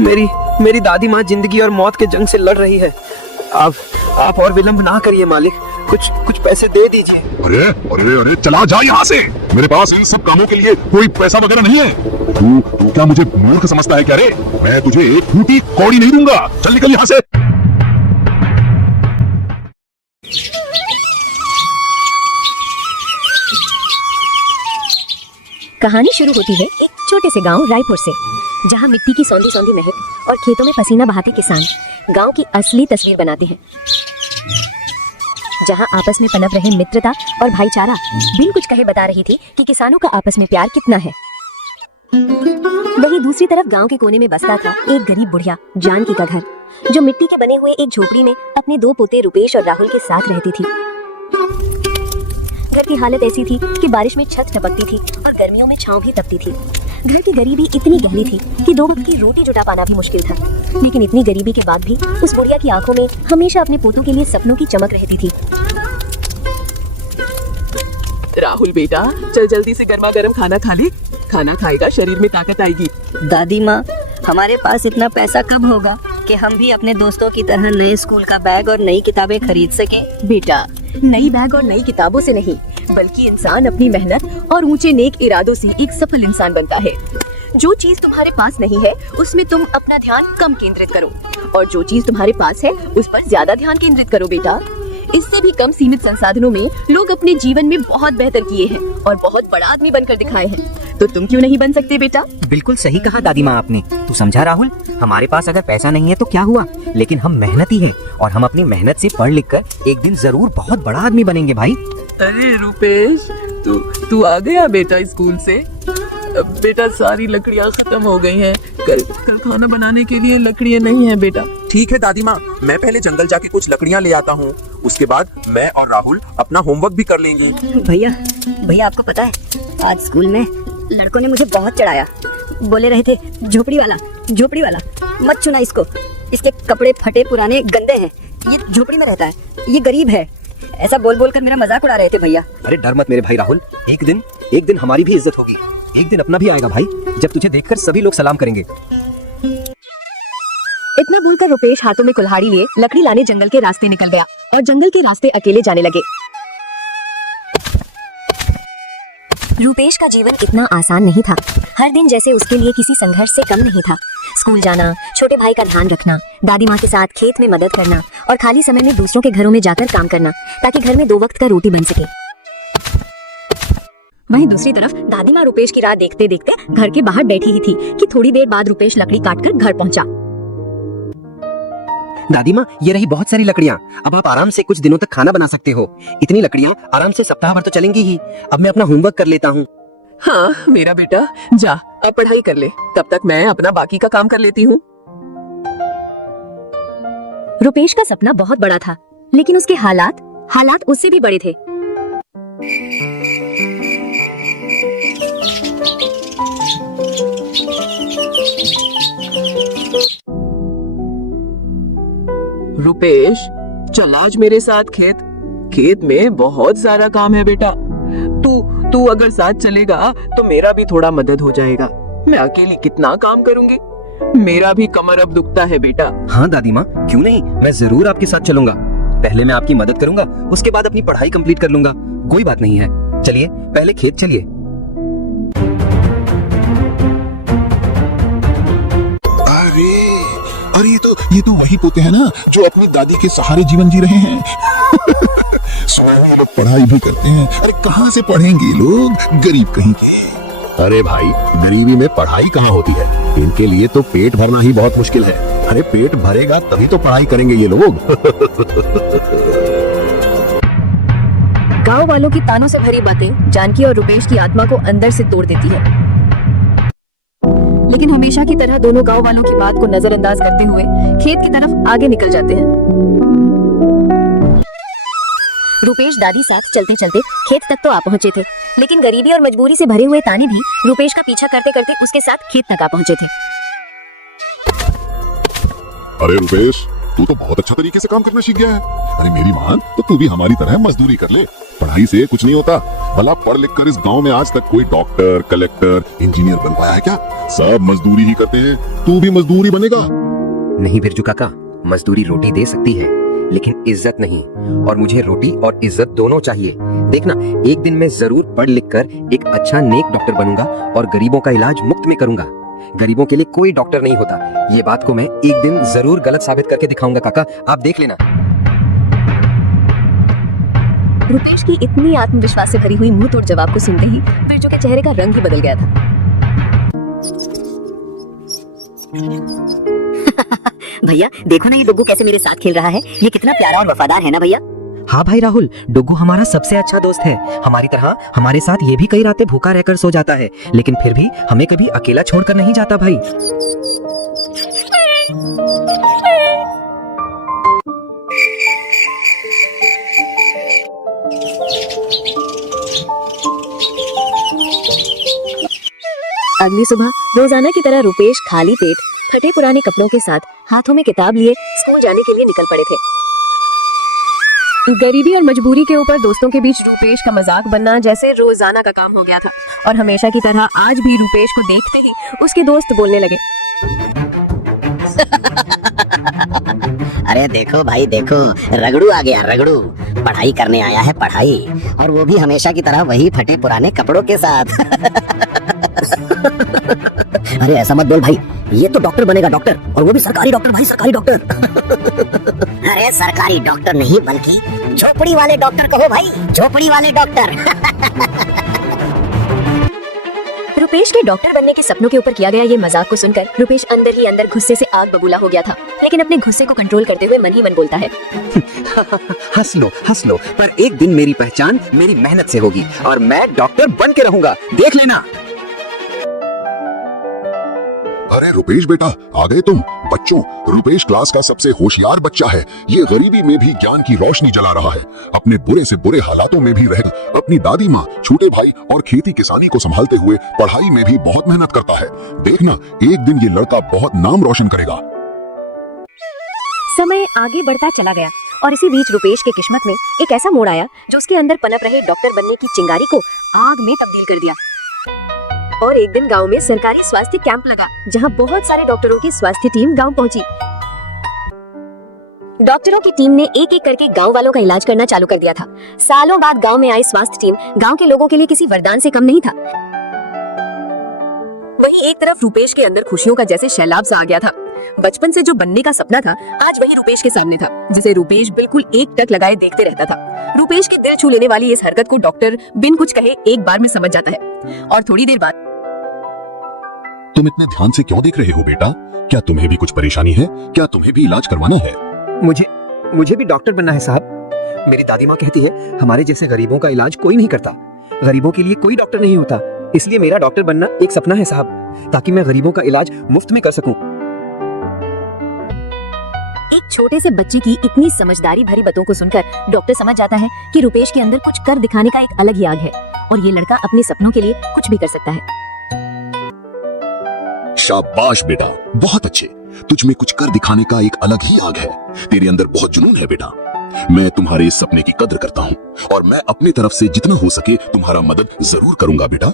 मेरी मेरी दादी माँ जिंदगी और मौत के जंग से लड़ रही है। आप और विलंब ना करिए मालिक, कुछ पैसे दे दीजिए। अरे अरे अरे चला जा यहाँ से, मेरे पास इन सब कामों के लिए कोई पैसा वगैरह नहीं है। तू क्या मुझे मूर्ख समझता है क्या रे? मैं तुझे एक फूटी कौड़ी नहीं दूंगा, चल निकल यहाँ से। कहानी शुरू होती है एक छोटे से गांव रायपुर से, जहां मिट्टी की सौंधी सौंधी महक और खेतों में पसीना बहाते किसान गांव की असली तस्वीर बनाते हैं। जहां आपस में पनप रहे मित्रता और भाईचारा बिन कुछ कहे बता रही थी कि किसानों का आपस में प्यार कितना है। वहीं दूसरी तरफ गांव के कोने में बसता था एक गरीब बुढ़िया जानकी का घर, जो मिट्टी के बने हुए एक झोपड़ी में अपने 2 पोते रुपेश और राहुल के साथ रहती थी। घर की हालत ऐसी थी कि बारिश में छत टपकती थी और गर्मियों में छांव भी तपती थी। घर की गरीबी इतनी गहरी थी कि 2 वक्त की रोटी जुटा पाना भी मुश्किल था। लेकिन इतनी गरीबी के बाद भी उस बुढ़िया की आंखों में हमेशा अपने पोतों के लिए सपनों की चमक रहती थी। राहुल बेटा, चल जल्दी से गर्मा गर्म खाना खा ले, खाना खाएगा शरीर में ताकत आएगी। दादी माँ, हमारे पास इतना पैसा कब होगा कि हम भी अपने दोस्तों की तरह नए स्कूल का बैग और नई किताबें खरीद सकें? बेटा, नई बैग और नई किताबों से नहीं, बल्कि इंसान अपनी मेहनत और ऊंचे नेक इरादों से एक सफल इंसान बनता है। जो चीज तुम्हारे पास नहीं है उसमें तुम अपना ध्यान कम केंद्रित करो, और जो चीज तुम्हारे पास है उस पर ज्यादा ध्यान केंद्रित करो बेटा। इससे भी कम सीमित संसाधनों में लोग अपने जीवन में बहुत बेहतर किए हैं और बहुत बड़ा आदमी बनकर दिखाए हैं। तो तुम क्यों नहीं बन सकते बेटा? बिल्कुल सही कहा दादी माँ आपने। तू समझा राहुल, हमारे पास अगर पैसा नहीं है तो क्या हुआ, लेकिन हम मेहनती हैं और हम अपनी मेहनत से पढ़ लिख कर एक दिन जरूर बहुत बड़ा आदमी बनेंगे भाई। अरे रुपेश, तू आ गया बेटा स्कूल से? बेटा, सारी लकड़ियाँ खत्म हो गई हैं। कल खाना बनाने के लिए लकड़ियाँ नहीं है बेटा। ठीक है दादी माँ, मैं पहले जंगल जाके कुछ लकड़ियाँ ले आता हूँ, उसके बाद मैं और राहुल अपना होमवर्क भी कर लेंगे। भैया आपको पता है, आज स्कूल में लड़कों ने मुझे बहुत चढ़ाया। बोले रहे थे झोपड़ी वाला मत छूना इसको, इसके कपड़े फटे पुराने गंदे हैं, ये झोपड़ी में रहता है, ये गरीब है। ऐसा बोल कर मेरा मजाक उड़ा रहे थे भैया। अरे डर मत मेरे भाई राहुल, एक दिन हमारी भी इज्जत होगी। एक दिन अपना भी आएगा भाई, जब तुझे देखकर सभी लोग सलाम करेंगे। इतना बोलकर रुपेश हाथों में कुल्हाड़ी लिए लकड़ी लाने जंगल के रास्ते निकल गया और जंगल के रास्ते अकेले जाने लगे। रुपेश का जीवन इतना आसान नहीं था। हर दिन जैसे उसके लिए किसी संघर्ष से कम नहीं था। स्कूल जाना, छोटे भाई का ध्यान रखना, दादी माँ के साथ खेत में मदद करना और खाली समय में दूसरों के घरों में जाकर काम करना, ताकि घर में 2 वक्त का रोटी बन सके। वहीं दूसरी तरफ दादी माँ रुपेश की राह देखते देखते घर के बाहर बैठी ही थी कि थोड़ी देर बाद रुपेश लकड़ी काटकर घर पहुंचा। दादी माँ, ये रही बहुत सारी लकड़ियाँ, अब आप आराम से कुछ दिनों तक खाना बना सकते हो। इतनी लकड़ियाँ आराम से सप्ताह भर तो चलेंगी ही। अब मैं अपना होमवर्क कर लेता हूँ। हाँ मेरा बेटा, जा अब पढ़ाई कर ले, तब तक मैं अपना बाकी का काम कर लेती हूँ। रुपेश का सपना बहुत बड़ा था, लेकिन उसके हालात उससे भी बड़े थे। रुपेश, चल आज मेरे साथ खेत में बहुत सारा काम है बेटा। तू अगर साथ चलेगा तो मेरा भी थोड़ा मदद हो जाएगा। मैं अकेली कितना काम करूंगी, मेरा भी कमर अब दुखता है बेटा। हाँ दादी माँ, क्यों नहीं, मैं जरूर आपके साथ चलूंगा। पहले मैं आपकी मदद करूंगा, उसके बाद अपनी पढ़ाई कंप्लीट कर लूंगा। कोई बात नहीं है, चलिए पहले खेत चलिए। अरे ये तो वही पोते हैं ना जो अपनी दादी के सहारे जीवन जी रहे हैं। सुना है ये लोग पढ़ाई भी करते हैं। अरे कहाँ से पढ़ेंगे लोग, गरीब कहीं के। अरे भाई, गरीबी में पढ़ाई कहाँ होती है, इनके लिए तो पेट भरना ही बहुत मुश्किल है। अरे पेट भरेगा तभी तो पढ़ाई करेंगे ये लोग। गांव वालों की तानों से भरी बातें जानकी और रुपेश की आत्मा को अंदर से तोड़ देती है। लेकिन हमेशा की तरह दोनों गांव वालों की बात को नजरअंदाज करते हुए खेत की तरफ आगे निकल जाते हैं। रुपेश दादी साथ चलते चलते खेत तक तो आ पहुंचे थे, लेकिन गरीबी और मजबूरी से भरे हुए ताने भी रुपेश का पीछा करते करते उसके साथ खेत तक आ पहुंचे थे। अरे रुपेश, तू तो बहुत अच्छा तरीके से काम करना सीख गया है। अरे मेरी मान, तो तू भी हमारी तरह मजदूरी कर ले, पढ़ाई से कुछ नहीं होता। भला पढ़ लिख कर इस गांव में आज तक कोई डॉक्टर, कलेक्टर, इंजीनियर बन पाया है क्या? सब मजदूरी ही करते हैं। तू भी मजदूरी बनेगा? नहीं बिरजू काका, मजदूरी रोटी दे सकती है लेकिन इज्जत नहीं, और मुझे रोटी और इज्जत दोनों चाहिए। देखना, एक दिन मैं जरूर पढ़ लिख कर एक अच्छा नेक डॉक्टर बनूंगा और गरीबों का इलाज मुफ्त में करूंगा। गरीबों के लिए कोई डॉक्टर नहीं होता, ये बात को मैं एक दिन जरूर गलत साबित करके दिखाऊंगा काका, आप देख लेना। रुपेश की इतनी आत्मविश्वास से भरी हुई मुंह तोड़ जवाब को सुनते ही बिरजू के चेहरे का रंग ही बदल गया था। भैया देखो ना ये डुग्गू कैसे मेरे साथ खेल रहा है। ये कितना प्यारा और वफादार है ना भैया। हाँ भाई राहुल, डुग्गू हमारा सबसे अच्छा दोस्त है। हमारी तरह हमारे साथ ये भी कई रातें भूखा रहकर सो जाता है, लेकिन फिर भी हमें कभी अकेला छोड़कर नहीं जाता भाई। अगली सुबह रोजाना की तरह रुपेश खाली पेट फटे पुराने कपड़ों के साथ हाथों में किताब लिए स्कूल जाने के लिए निकल पड़े थे। गरीबी और मजबूरी के ऊपर दोस्तों के बीच रुपेश का मजाक बनना जैसे रोजाना का काम हो गया था, और हमेशा की तरह आज भी रुपेश को देखते ही उसके दोस्त बोलने लगे, अरे देखो भाई देखो, रगड़ू आ गया, रगड़ू पढ़ाई करने आया है, पढ़ाई, और वो भी हमेशा की तरह वही फटे पुराने कपड़ों के साथ। अरे ऐसा मत बोल भाई, ये तो डॉक्टर बनेगा, डॉक्टर, और वो भी सरकारी डॉक्टर भाई, सरकारी डॉक्टर। अरे सरकारी डॉक्टर नहीं बल्कि झोपड़ी वाले डॉक्टर कहो भाई, झोपड़ी वाले डॉक्टर। रुपेश के डॉक्टर बनने के सपनों के ऊपर किया गया ये मजाक को सुनकर रुपेश अंदर ही अंदर गुस्से से आग बबूला हो गया था, लेकिन अपने गुस्से को कंट्रोल करते हुए मन ही मन बोलता है, हंस लो, पर एक दिन मेरी पहचान मेरी मेहनत से होगी और मैं डॉक्टर बन के रहूंगा, देख लेना। अरे रुपेश बेटा, आ गए तुम। बच्चों, रुपेश क्लास का सबसे होशियार बच्चा है। ये गरीबी में भी ज्ञान की रोशनी जला रहा है। अपने बुरे से बुरे हालातों में भी रहकर अपनी दादी माँ, छोटे भाई और खेती किसानी को संभालते हुए पढ़ाई में भी बहुत मेहनत करता है। देखना, एक दिन ये लड़का बहुत नाम रोशन करेगा। समय आगे बढ़ता चला गया और इसी बीच रुपेश के किस्मत में एक ऐसा मोड़ आया जो उसके अंदर पनप रहे डॉक्टर बनने की चिंगारी को आग में तब्दील कर दिया। और एक दिन गांव में सरकारी स्वास्थ्य कैंप लगा, जहां बहुत सारे डॉक्टरों की स्वास्थ्य टीम गांव पहुंची। डॉक्टरों की टीम ने एक एक करके गांव वालों का इलाज करना चालू कर दिया था। सालों बाद गांव में आई स्वास्थ्य टीम गांव के लोगों के लिए किसी वरदान से कम नहीं था। वहीं एक तरफ रुपेश के अंदर खुशियों का जैसे सैलाब सा आ गया था। बचपन से जो बनने का सपना था आज वही रुपेश के सामने था, जिसे रुपेश बिल्कुल एक टक लगाए देखते रहता था। रुपेश के दिल छू लेने वाली इस हरकत को डॉक्टर बिन कुछ कहे एक बार में समझ जाता है और थोड़ी देर बाद, तुम इतने ध्यान से क्यों देख रहे हो बेटा? क्या तुम्हें भी कुछ परेशानी है? क्या तुम्हें भी इलाज करवाना है? मुझे भी डॉक्टर बनना है साहब। मेरी दादी माँ कहती है हमारे जैसे गरीबों का इलाज कोई नहीं करता, गरीबों के लिए कोई डॉक्टर नहीं होता, इसलिए मेरा डॉक्टर बनना एक सपना है साहब, ताकि मैं गरीबों का इलाज मुफ्त में कर सकूं। एक छोटे से बच्चे की इतनी समझदारी भरी बातों को सुनकर डॉक्टर समझ जाता है कि रुपेश के अंदर कुछ कर दिखाने का एक अलग ही आग है और ये लड़का अपने सपनों के लिए कुछ भी कर सकता है। शाबाश बेटा, बहुत अच्छे। तुझ में कुछ कर दिखाने का एक अलग ही आग है। तेरे अंदर बहुत जुनून है बेटा। मैं तुम्हारे इस सपने की कद्र करता हूँ और मैं अपनी तरफ से जितना हो सके तुम्हारा मदद जरूर करूंगा बेटा।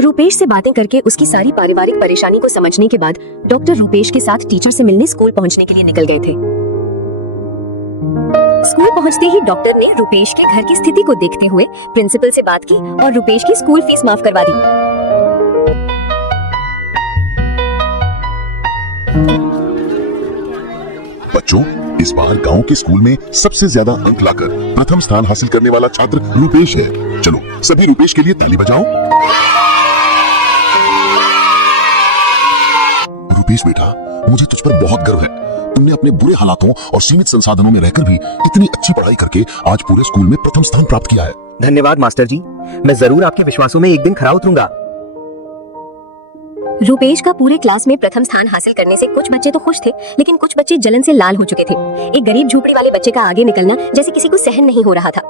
रुपेश से बातें करके उसकी सारी पारिवारिक परेशानी को समझने के बाद डॉक्टर रुपेश के साथ टीचर से मिलने स्कूल पहुंचने के लिए निकल गए थे। स्कूल पहुंचते ही डॉक्टर ने रुपेश के घर की स्थिति को देखते हुए प्रिंसिपल से बात की और रुपेश की स्कूल फीस माफ करवा दी। बच्चों, इस बार गांव के स्कूल में सबसे ज्यादा अंक लाकर प्रथम स्थान हासिल करने वाला छात्र रुपेश है। चलो सभी रुपेश के लिए ताली बजाओ। रुपेश बेटा, मुझे तुझ पर बहुत गर्व है। तुमने अपने बुरे हालातों और सीमित संसाधनों में रहकर भी इतनी अच्छी पढ़ाई करके आज पूरे स्कूल में प्रथम स्थान प्राप्त किया है। धन्यवाद मास्टर जी, मैं जरूर आपके विश्वासों में एक दिन खरा उतरूंगा। रुपेश का पूरे क्लास में प्रथम स्थान हासिल करने से कुछ बच्चे तो खुश थे, लेकिन कुछ बच्चे जलन से लाल हो चुके थे। एक गरीब झोपड़ी वाले बच्चे का आगे निकलना जैसे किसी को सहन नहीं हो रहा था।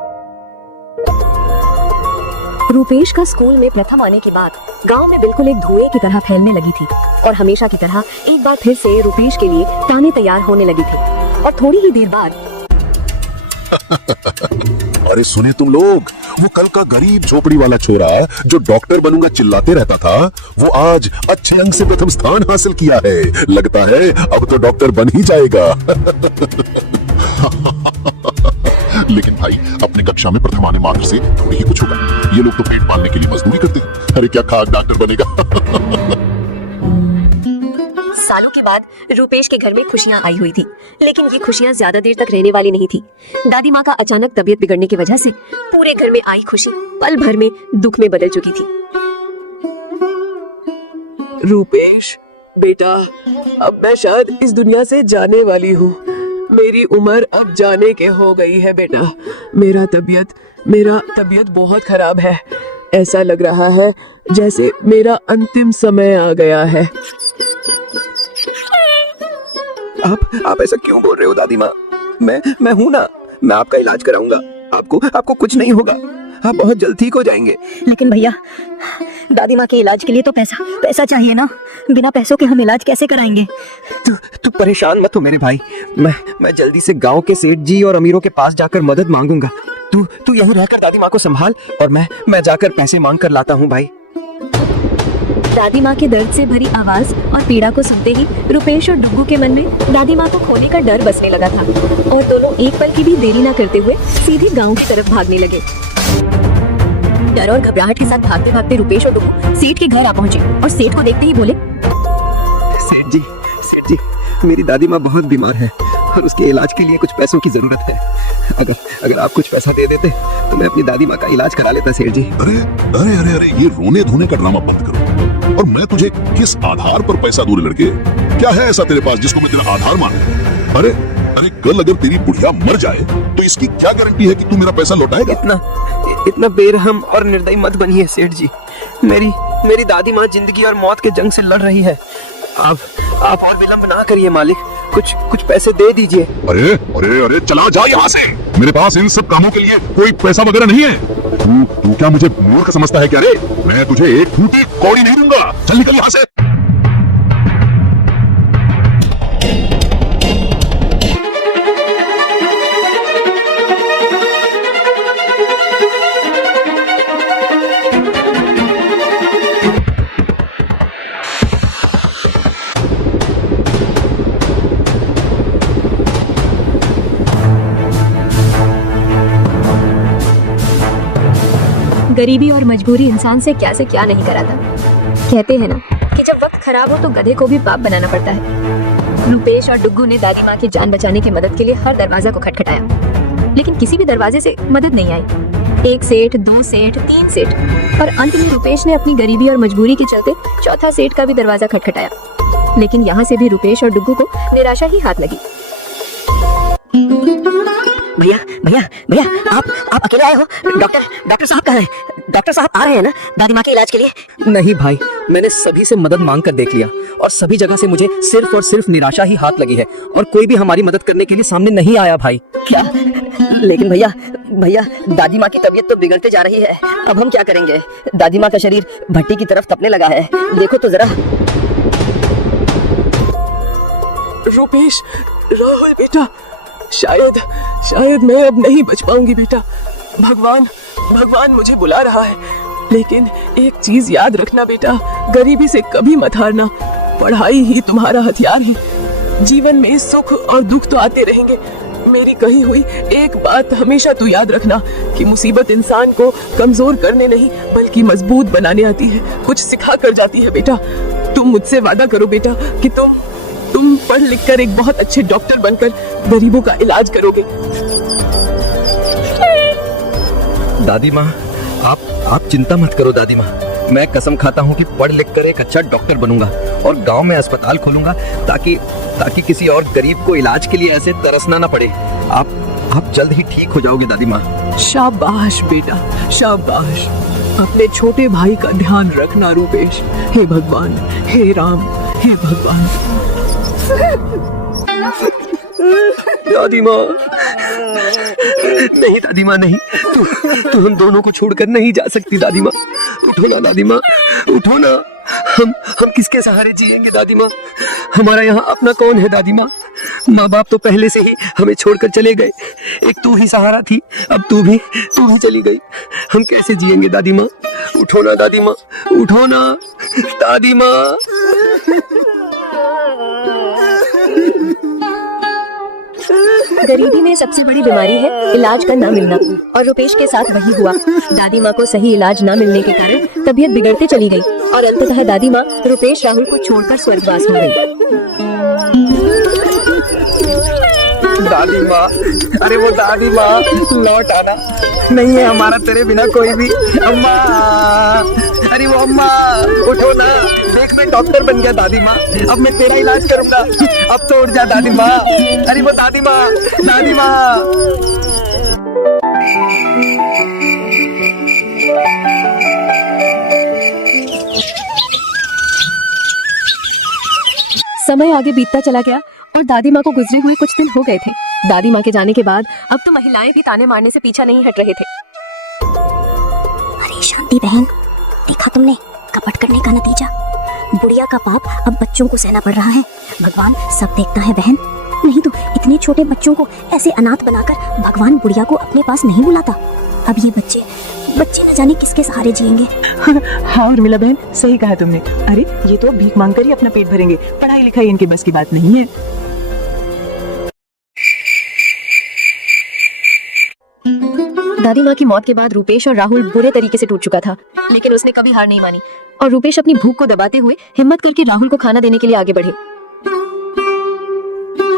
रुपेश का स्कूल में प्रथम आने की बात गांव में बिल्कुल एक धुएं की तरह फैलने लगी थी और हमेशा की तरह एक बार फिर से रुपेश के लिए ताने तैयार होने लगी थी। और थोड़ी ही देर बाद अरे सुने तुम लोग, वो कल का गरीब झोपड़ी वाला छोरा जो डॉक्टर बनूंगा चिल्लाते रहता था, वो आज अच्छे अंक से प्रथम स्थान हासिल किया है। लगता है अब तो डॉक्टर बन ही जाएगा। लेकिन भाई, अपने कक्षा में प्रथम आने मात्र से थोड़ी ही कुछ होगा। ये लोग तो पेट पालने के लिए मजदूरी करते हैं। अरे क्या खाक डॉक्टर बनेगा। सालों के बाद रूपेश के घर में खुशियां आई हुई थी, लेकिन ये खुशियां ज्यादा देर तक रहने वाली नहीं थी। दादी माँ का अचानक तबीयत बिगड़ने की वजह से पूरे घर में आई खुशी पल भर में दुख में बदल चुकी थी। रूपेश बेटा, अब मैं शायद इस दुनिया से जाने वाली हूँ। मेरी उम्र अब जाने के हो गई है बेटा। मेरा तबीयत बहुत खराब है। ऐसा लग रहा है जैसे मेरा अंतिम समय आ गया है। आप ऐसा क्यों बोल रहे हो दादी माँ? मैं हूँ ना, मैं आपका इलाज कराऊंगा। आपको कुछ नहीं होगा, आप बहुत जल्द ठीक हो जाएंगे। लेकिन भैया, दादी माँ के इलाज के लिए तो पैसा चाहिए ना। बिना पैसों के हम इलाज कैसे कराएंगे? तू परेशान मत हो मेरे भाई। मैं जल्दी से गांव के सेठ जी और अमीरों के पास जाकर मदद मांगूंगा। तू यहीं रहकर दादी माँ को संभाल और मैं जाकर पैसे मांग कर लाता हूँ भाई। दादी माँ के दर्द से भरी आवाज और पीड़ा को सुनते ही रुपेश और डुग्गू के मन में दादी माँ को खोने का डर बसने लगा था और दोनों एक पल की भी देरी न करते हुए सीधे गांव की तरफ भागने लगे। डर और घबराहट के साथ भागते भागते रुपेश और डुग्गू सेठ के घर आ पहुंचे और सेठ को देखते ही बोले, सेठ जी, मेरी दादी माँ बहुत बीमार है और उसके इलाज के लिए कुछ पैसों की जरूरत है। अगर आप कुछ पैसा दे देते तो मैं अपनी दादी माँ का इलाज करा लेता सेठ जी। अरे अरे अरे अरे, ये रोने धोने का ड्रामा बंद करो। और मैं तुझे किस आधार पर पैसा दूं लड़के? क्या है ऐसा तेरे पास जिसको मैं तेरा आधार मानूं? अरे अरे, कल अगर तेरी बुढ़िया मर जाए तो इसकी क्या गारंटी है कि तू मेरा पैसा लौटाएगा? इतना बेरहम और निर्दयी मत बनिए सेठ जी। मेरी दादी माँ जिंदगी और मौत के जंग से लड़ रही है। आप और विलंब ना करिए मालिक, कुछ पैसे दे दीजिए। अरे अरे अरे, चला जा यहाँ से। मेरे पास इन सब कामों के लिए कोई पैसा वगैरह नहीं है। तू क्या मुझे मूर्ख समझता है क्या रे? मैं तुझे एक फूटी कौड़ी नहीं दूंगा। चल निकल यहाँ से। गरीबी और मजबूरी इंसान से क्या नहीं कराता। कहते हैं ना कि जब वक्त खराब हो तो गधे को भी बाप बनाना पड़ता है। रुपेश और डुग्गू ने दादी माँ की जान बचाने की मदद के लिए हर दरवाजा को खटखटाया, लेकिन किसी भी दरवाजे से मदद नहीं आई। 1 सेठ, 2 सेठ, 3 सेठ और अंत में रुपेश ने अपनी गरीबी और मजबूरी के चलते 4था सेठ का भी दरवाजा खटखटाया, लेकिन यहाँ से भी रुपेश और डुग्गू को निराशा ही हाथ लगी। भैया, आप अकेले आए हो? डॉक्टर साहब कहाँ हैं? डॉक्टर साहब आ रहे हैं ना दादी माँ के इलाज के लिए? नहीं भाई, मैंने सभी से मदद मांग कर देख लिया और सभी जगह से मुझे सिर्फ और सिर्फ निराशा ही हाथ लगी है और कोई भी हमारी मदद करने के लिए सामने नहीं आया भाई। क्या? लेकिन भैया, दादी माँ की तबीयत तो बिगड़ते जा रही है। अब हम क्या करेंगे? दादी माँ का शरीर भट्टी की तरफ तपने लगा है। देखो तो जरा। रुपेश, राहुल बेटा, शायद मैं अब नहीं बच पाऊंगी बेटा। भगवान मुझे बुला रहा है, लेकिन एक चीज याद रखना बेटा, गरीबी से कभी मत हारना। पढ़ाई ही तुम्हारा हथियार है। जीवन में सुख और दुख तो आते रहेंगे। मेरी कही हुई एक बात हमेशा तू याद रखना कि मुसीबत इंसान को कमजोर करने नहीं बल्कि मजबूत बनाने आती है, कुछ सिखा कर जाती है बेटा। तुम मुझसे वादा करो बेटा कि तुम पढ़ लिख कर एक बहुत अच्छे डॉक्टर बनकर गरीबों का इलाज करोगे। दादी माँ, आप चिंता मत करो दादी माँ। मैं कसम खाता हूँ कि पढ़ लिख कर एक अच्छा डॉक्टर बनूंगा और गांव में अस्पताल खोलूंगा ताकि किसी और गरीब को इलाज के लिए ऐसे तरसना ना पड़े। आप जल्द ही ठीक हो जाओगे दादी माँ। शाबाश बेटा, शाबाश। अपने छोटे भाई का ध्यान रखना रुपेश। हे भगवान, हे राम, हे भगवान। दादी माँ, नहीं दादी माँ, नहीं। तू हम दोनों को छोड़कर नहीं जा सकती दादी माँ। उठो ना दादी माँ, उठो ना। हम किसके सहारे जिएंगे दादी माँ? हमारा यहाँ अपना कौन है दादी माँ? माँ बाप तो पहले से ही हमें छोड़कर चले गए। एक तू ही सहारा थी, अब तू भी चली गई। हम कैसे जिएंगे दादी माँ? उठो ना दादी माँ, उठो ना दादी माँ। गरीबी में सबसे बड़ी बीमारी है इलाज का ना मिलना, और रुपेश के साथ वही हुआ। दादी माँ को सही इलाज ना मिलने के कारण तबीयत बिगड़ते चली गई और अंततः दादी माँ रुपेश राहुल को छोड़कर स्वर्गवास हो गई। दादी माँ, अरे वो दादी माँ लौट आना, नहीं है हमारा तेरे बिना कोई भी। अम्मा, अरे वो अम्मा उठो ना, देख मैं डॉक्टर बन गया दादी माँ, अब मैं तेरा इलाज करूंगा। अब तो उठ जा दादी माँ। अरे वो दादी माँ, दादी माँ। समय आगे बीतता चला गया और दादी माँ को गुजरे हुए कुछ दिन हो गए थे। दादी माँ के जाने के बाद अब तो महिलाएं भी ताने मारने से पीछा नहीं हट रहे थे। अरे शांति बहन, देखा तुमने कपट करने का नतीजा? बुढ़िया का पाप अब बच्चों को सहना पड़ रहा है। भगवान सब देखता है बहन, नहीं तो इतने छोटे बच्चों को ऐसे अनाथ बनाकर भगवान बुढ़िया को अपने पास नहीं बुलाता। अब ये बच्चे न जाने किसके सहारे जिएंगे। हाँ उर्मिला बहन, सही कहा तुमने। अरे ये तो भीख मांग कर ही अपना पेट भरेंगे, पढ़ाई लिखाई इनकी बस की बात नहीं है। दादी माँ की मौत के बाद रुपेश और राहुल बुरे तरीके से टूट चुका था, लेकिन उसने कभी हार नहीं मानी और रुपेश अपनी भूख को दबाते हुए हिम्मत करके राहुल को खाना देने के लिए आगे बढ़े।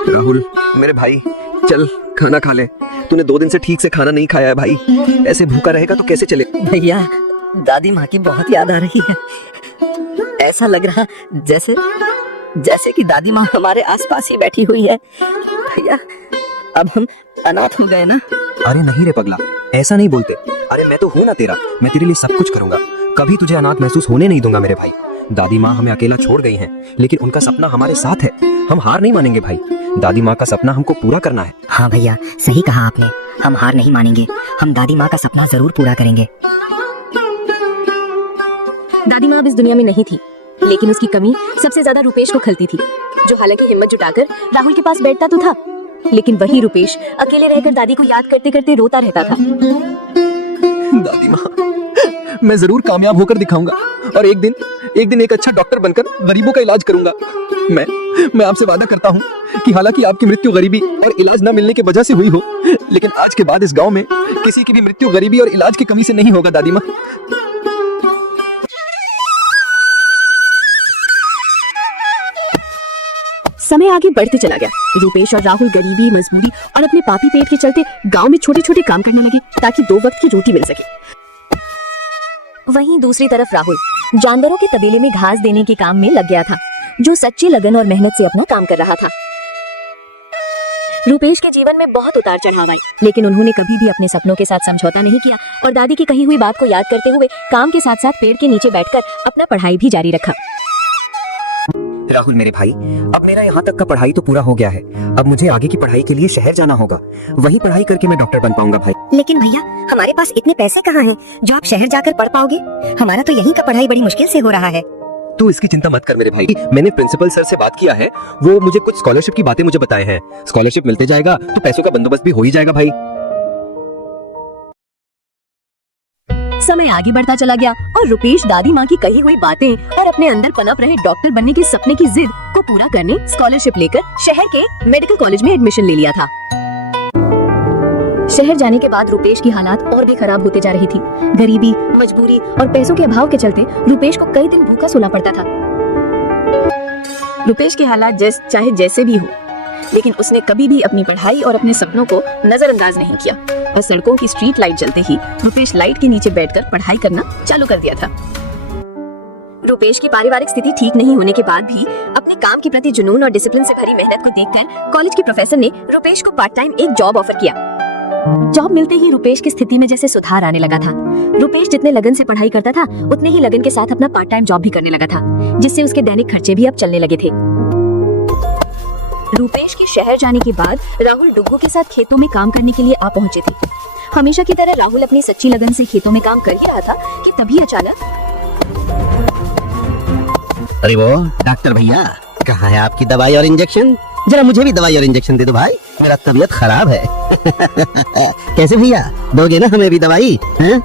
राहुल मेरे भाई, चल खाना खा ले। तूने 2 दिन से ठीक से खाना नहीं खाया है भाई, ऐसे भूखा रहेगा तो कैसे चले? भैया दादी माँ की बहुत याद आ रही है। ऐसा लग रहा जैसे कि दादी माँ हमारे आसपास ही बैठी हुई है। भैया अब हम अनाथ हो गए ना। अरे नहीं रे पगला, ऐसा नहीं बोलते। अरे मैं तो हूँ ना तेरा, मैं तेरे लिए सब कुछ करूंगा, कभी तुझे अनाथ महसूस होने नहीं दूंगा मेरे भाई। दादी माँ हमें अकेला छोड़ गई हैं, लेकिन उनका सपना हमारे साथ है। हम हार नहीं मानेंगे भाई, दादी माँ का सपना हमको पूरा करना है। हाँ भैया सही कहा आपने, हम हार नहीं मानेंगे, हम दादी माँ का सपना जरूर पूरा करेंगे। दादी माँ अब इस दुनिया में नहीं थी, लेकिन उसकी कमी सबसे ज्यादा रुपेश को खलती थी, जो हालांकि हिम्मत जुटाकर राहुल के पास बैठता तो था, लेकिन वही रुपेश अकेले रहकर दादी को याद करते करते रोता रहता था। दादी माँ, मैं जरूर कामयाब होकर दिखाऊंगा और एक दिन एक अच्छा डॉक्टर बनकर गरीबों का इलाज करूंगा। मैं आपसे वादा करता हूँ कि हालांकि आपकी मृत्यु गरीबी और इलाज न मिलने की वजह से हुई हो, लेकिन आज के बाद इस गांव में किसी की भी मृत्यु गरीबी और इलाज की कमी से नहीं होगा दादी माँ। समय आगे बढ़ते चला गया। रुपेश और राहुल गरीबी, मजबूरी और अपने पापी पेट के चलते गांव में छोटे छोटे काम करने लगे ताकि 2 वक्त की रोटी मिल सके। वहीं दूसरी तरफ राहुल जानवरों के तबेले में घास देने के काम में लग गया था, जो सच्ची लगन और मेहनत से अपना काम कर रहा था। रुपेश के जीवन में बहुत उतार चढ़ाव आए, लेकिन उन्होंने कभी भी अपने सपनों के साथ समझौता नहीं किया और दादी की कही हुई बात को याद करते हुए काम के साथ साथ पेड़ के नीचे बैठकर अपना पढ़ाई भी जारी रखा। राहुल मेरे भाई, अब मेरा यहाँ तक का पढ़ाई तो पूरा हो गया है। अब मुझे आगे की पढ़ाई के लिए शहर जाना होगा, वही पढ़ाई करके मैं डॉक्टर बन पाऊंगा भाई। लेकिन भैया हमारे पास इतने पैसे कहाँ हैं जो आप शहर जाकर पढ़ पाओगे? हमारा तो यहीं का पढ़ाई बड़ी मुश्किल से हो रहा है। तू इसकी चिंता मत कर मेरे भाई, मैंने प्रिंसिपल सर से बात किया है, वो मुझे कुछ स्कॉलरशिप की बातें मुझे बताए हैं। स्कॉलरशिप मिलते जाएगा तो पैसों का बंदोबस्त भी हो ही जाएगा भाई। समय आगे बढ़ता चला गया और रुपेश दादी माँ की कही हुई बातें और अपने अंदर पनप रहे डॉक्टर बनने के सपने की जिद को पूरा करने स्कॉलरशिप लेकर शहर के मेडिकल कॉलेज में एडमिशन ले लिया था। शहर जाने के बाद रुपेश की हालात और भी खराब होते जा रही थी। गरीबी, मजबूरी और पैसों के अभाव के चलते रुपेश को कई दिन भूखा सोना पड़ता था। रुपेश के हालात चाहे जैसे भी हो, लेकिन उसने कभी भी अपनी पढ़ाई और अपने सपनों को नजरअंदाज नहीं किया और सड़कों की स्ट्रीट लाइट जलते ही रुपेश लाइट के नीचे बैठकर पढ़ाई करना चालू कर दिया था। रुपेश की पारिवारिक स्थिति ठीक नहीं होने के बाद भी अपने काम के प्रति जुनून और डिसिप्लिन से भरी मेहनत को देखकर कॉलेज के प्रोफेसर ने रुपेश को पार्ट टाइम एक जॉब ऑफर किया। जॉब मिलते ही रुपेश की स्थिति में जैसे सुधार आने लगा था। रुपेश जितने लगन से पढ़ाई करता था, उतने ही लगन के साथ अपना पार्ट टाइम जॉब भी करने लगा था, जिससे उसके दैनिक खर्चे भी अब चलने लगे थे। रुपेश के शहर जाने के बाद राहुल डुग्गू के साथ खेतों में काम करने के लिए आ पहुंचे थे। हमेशा की तरह राहुल अपनी सच्ची लगन से खेतों में काम कर ही रहा था कि तभी अचानक अरे वो डॉक्टर भैया, कहाँ है आपकी दवाई और इंजेक्शन? जरा मुझे भी दवाई और इंजेक्शन दे दो भाई, मेरा तबीयत खराब है। कैसे भैया, दोगे ना हमें भी दवाई? हैं?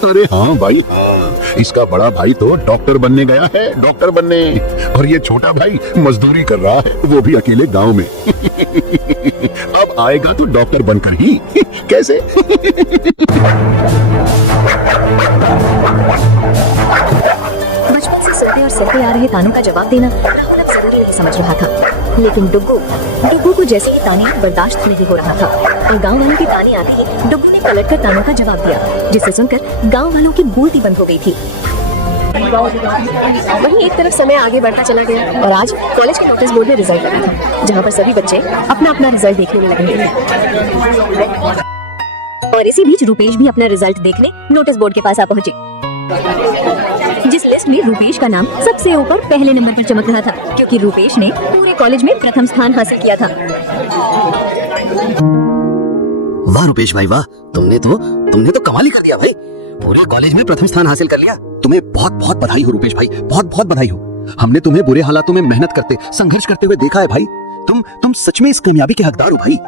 अरे हाँ भाई हाँ, इसका बड़ा भाई तो डॉक्टर बनने गया है, डॉक्टर बनने। और ये छोटा भाई मजदूरी कर रहा है, वो भी अकेले गांव में। अब आएगा तो डॉक्टर बनकर ही। कैसे? बचपन से सुनते और सुनते आ रहे तानों का जवाब देना राहुल अब जरूरी नहीं समझ रहा था। लेकिन डुग्गू को जैसे ही ताने बर्दाश्त नहीं हो रहा था और गांव वालों के ताने आते ही डुग्गू ने पलटकर तानों का जवाब दिया, जिसे सुनकर गांव वालों की बोलती बंद हो गई थी। वहीं एक तरफ समय आगे बढ़ता चला गया और आज कॉलेज के नोटिस बोर्ड में रिजल्ट लगा था, जहां पर सभी बच्चे अपना अपना रिजल्ट देखने में लगे थे। और इसी बीच रुपेश भी अपना रिजल्ट देखने नोटिस बोर्ड के पास आ पहुंचे, जिस लिस्ट में रुपेश का नाम सबसे ऊपर पहले नंबर पर चमक रहा था, क्योंकि रुपेश ने पूरे कॉलेज में प्रथम स्थान हासिल किया था। वाह रुपेश भाई वाह, तुमने तो कमाल ही कर दिया भाई, पूरे कॉलेज में प्रथम स्थान हासिल कर लिया। तुम्हें बहुत बहुत बधाई हो रुपेश भाई, बहुत बहुत बधाई हो। हमने तुम्हें बुरे हालातों में मेहनत करते, संघर्ष करते हुए देखा है भाई। तुम सच में इस कामयाबी के हकदार हो भाई।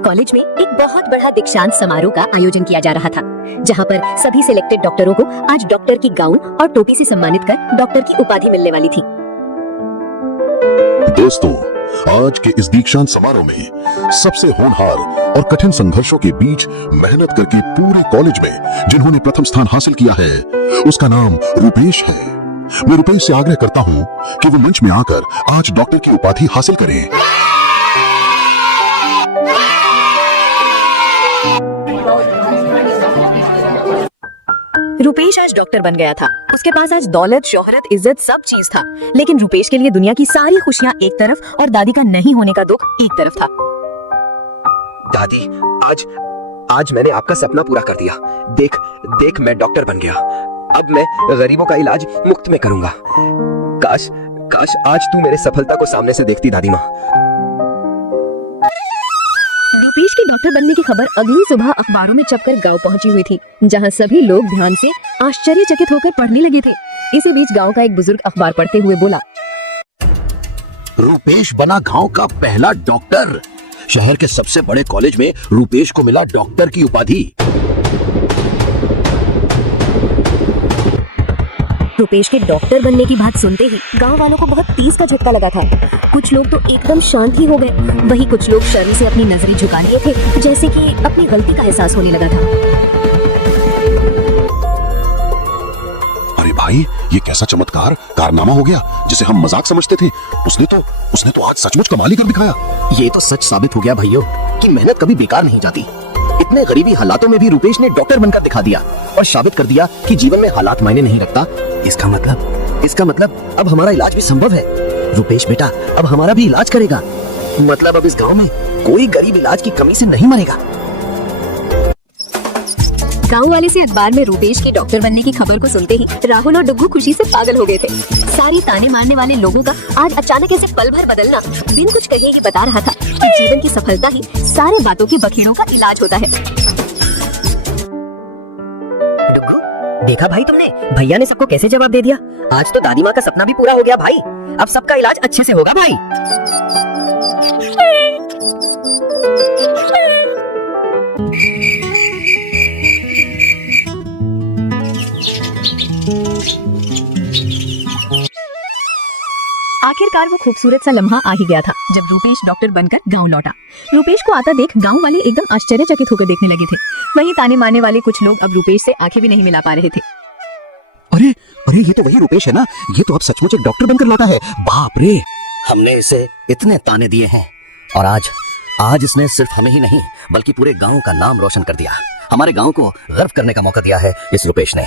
कॉलेज में एक बहुत बड़ा दीक्षांत समारोह का आयोजन किया जा रहा था, जहां पर सभी सिलेक्टेड डॉक्टरों को आज डॉक्टर की गाउन और टोपी से सम्मानित कर डॉक्टर की उपाधि मिलने वाली थी। दोस्तों, आज के इस दीक्षांत समारोह में सबसे होनहार और कठिन संघर्षों के बीच मेहनत करके पूरे कॉलेज में जिन्होंने प्रथम स्थान हासिल किया है, उसका नाम रुपेश है। मैं रुपेश से आग्रह करता हूं कि वो मंच में आकर आज डॉक्टर की उपाधि हासिल करें। रुपेश आज डॉक्टर बन गया था। उसके पास आज दौलत, शोहरत, इज्जत सब चीज था, लेकिन रुपेश के लिए दुनिया की सारी खुशियां एक तरफ और दादी का नहीं होने का दुख एक तरफ था। दादी, आज मैंने आपका सपना पूरा कर दिया। देख मैं डॉक्टर बन गया। अब मैं गरीबों का इलाज मुफ्त में करूंगा। काश आज तू मेरे सफलता को सामने से देखती दादी माँ। रुपेश के डॉक्टर बनने की खबर अगली सुबह अखबारों में छपकर गांव पहुंची हुई थी, जहां सभी लोग ध्यान से आश्चर्यचकित होकर पढ़ने लगे थे। इसी बीच गांव का एक बुजुर्ग अखबार पढ़ते हुए बोला, रुपेश बना गांव का पहला डॉक्टर। शहर के सबसे बड़े कॉलेज में रुपेश को मिला डॉक्टर की उपाधि। रुपेश के डॉक्टर बनने की बात सुनते ही गांव वालों को बहुत तेज का झटका लगा था। कुछ लोग तो एकदम शांत ही हो गए, वहीं कुछ लोग शर्म से अपनी नजरें झुका लिए थे, जैसे कि अपनी गलती का एहसास होने लगा था। अरे भाई, ये कैसा चमत्कार कारनामा हो गया जिसे हम मजाक समझते थे। उसने तो आज सचमुच कमाल ही कर दिखाया। ये तो सच साबित हो गया भाइयों कि मेहनत कभी बेकार नहीं जाती। इतने गरीबी हालातों में भी रुपेश ने डॉक्टर बनकर दिखा दिया और साबित कर दिया कि जीवन में हालात मायने नहीं रखता। इसका मतलब अब हमारा इलाज भी संभव है। रुपेश बेटा अब हमारा भी इलाज करेगा। मतलब अब इस गांव में कोई गरीब इलाज की कमी से नहीं मरेगा। गांव वाले से अखबार में रुपेश की डॉक्टर बनने की खबर को सुनते ही राहुल और डुग्गू खुशी से पागल हो गए थे। सारी ताने मारने वाले लोगों का आज अचानक ऐसे पल भर बदलना बिन कुछ कहे ही बता रहा था कि जीवन की सफलता ही सारे बातों के बखेड़ों का इलाज होता है। डुग्गू, देखा भाई तुमने, भैया ने सबको कैसे जवाब दे दिया। आज तो दादी माँ का सपना भी पूरा हो गया भाई। अब सबका इलाज अच्छे से होगा भाई। आखिरकार वो खूबसूरत सा लम्हा आ ही गया था जब रुपेश डॉक्टर बनकर गांव लौटा। रुपेश को आता देख गांव वाले एकदम आश्चर्यचकित होकर देखने लगे थे। वहीं ताने मारने वाले कुछ लोग अब रुपेश से आंखें भी नहीं मिला पा रहे थे। अरे ये तो वही रुपेश है ना, ये तो अब सचमुच एक डॉक्टर बनकर लौटा है। बाप रे, हमने इसे इतने ताने दिए हैं और आज इसने सिर्फ हमें ही नहीं बल्कि पूरे गांव का नाम रोशन कर दिया। हमारे गांव को गर्व करने का मौका दिया है इस रुपेश ने।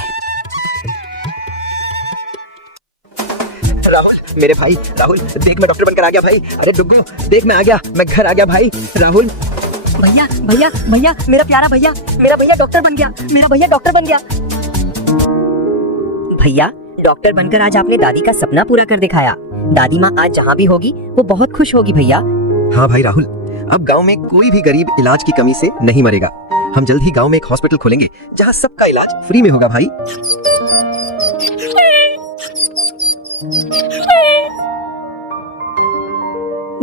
राहुल, मेरे भाई राहुल, देख मैं डॉक्टर बनकर आ गया भाई। अरे डुग्गू, देख मैं आ गया, मैं घर आ गया भाई। राहुल, भैया भैया भैया, मेरा प्यारा भैया, मेरा भैया डॉक्टर बन गया, मेरा भैया डॉक्टर बन गया। भैया, डॉक्टर बनकर आज आपने दादी का सपना पूरा कर दिखाया। दादी माँ आज जहाँ भी होगी वो बहुत खुश होगी भैया। हाँ भाई राहुल, अब गांव में कोई भी गरीब इलाज की कमी से नहीं मरेगा। हम जल्द ही गांव में एक हॉस्पिटल खोलेंगे जहां सबका इलाज फ्री में होगा भाई।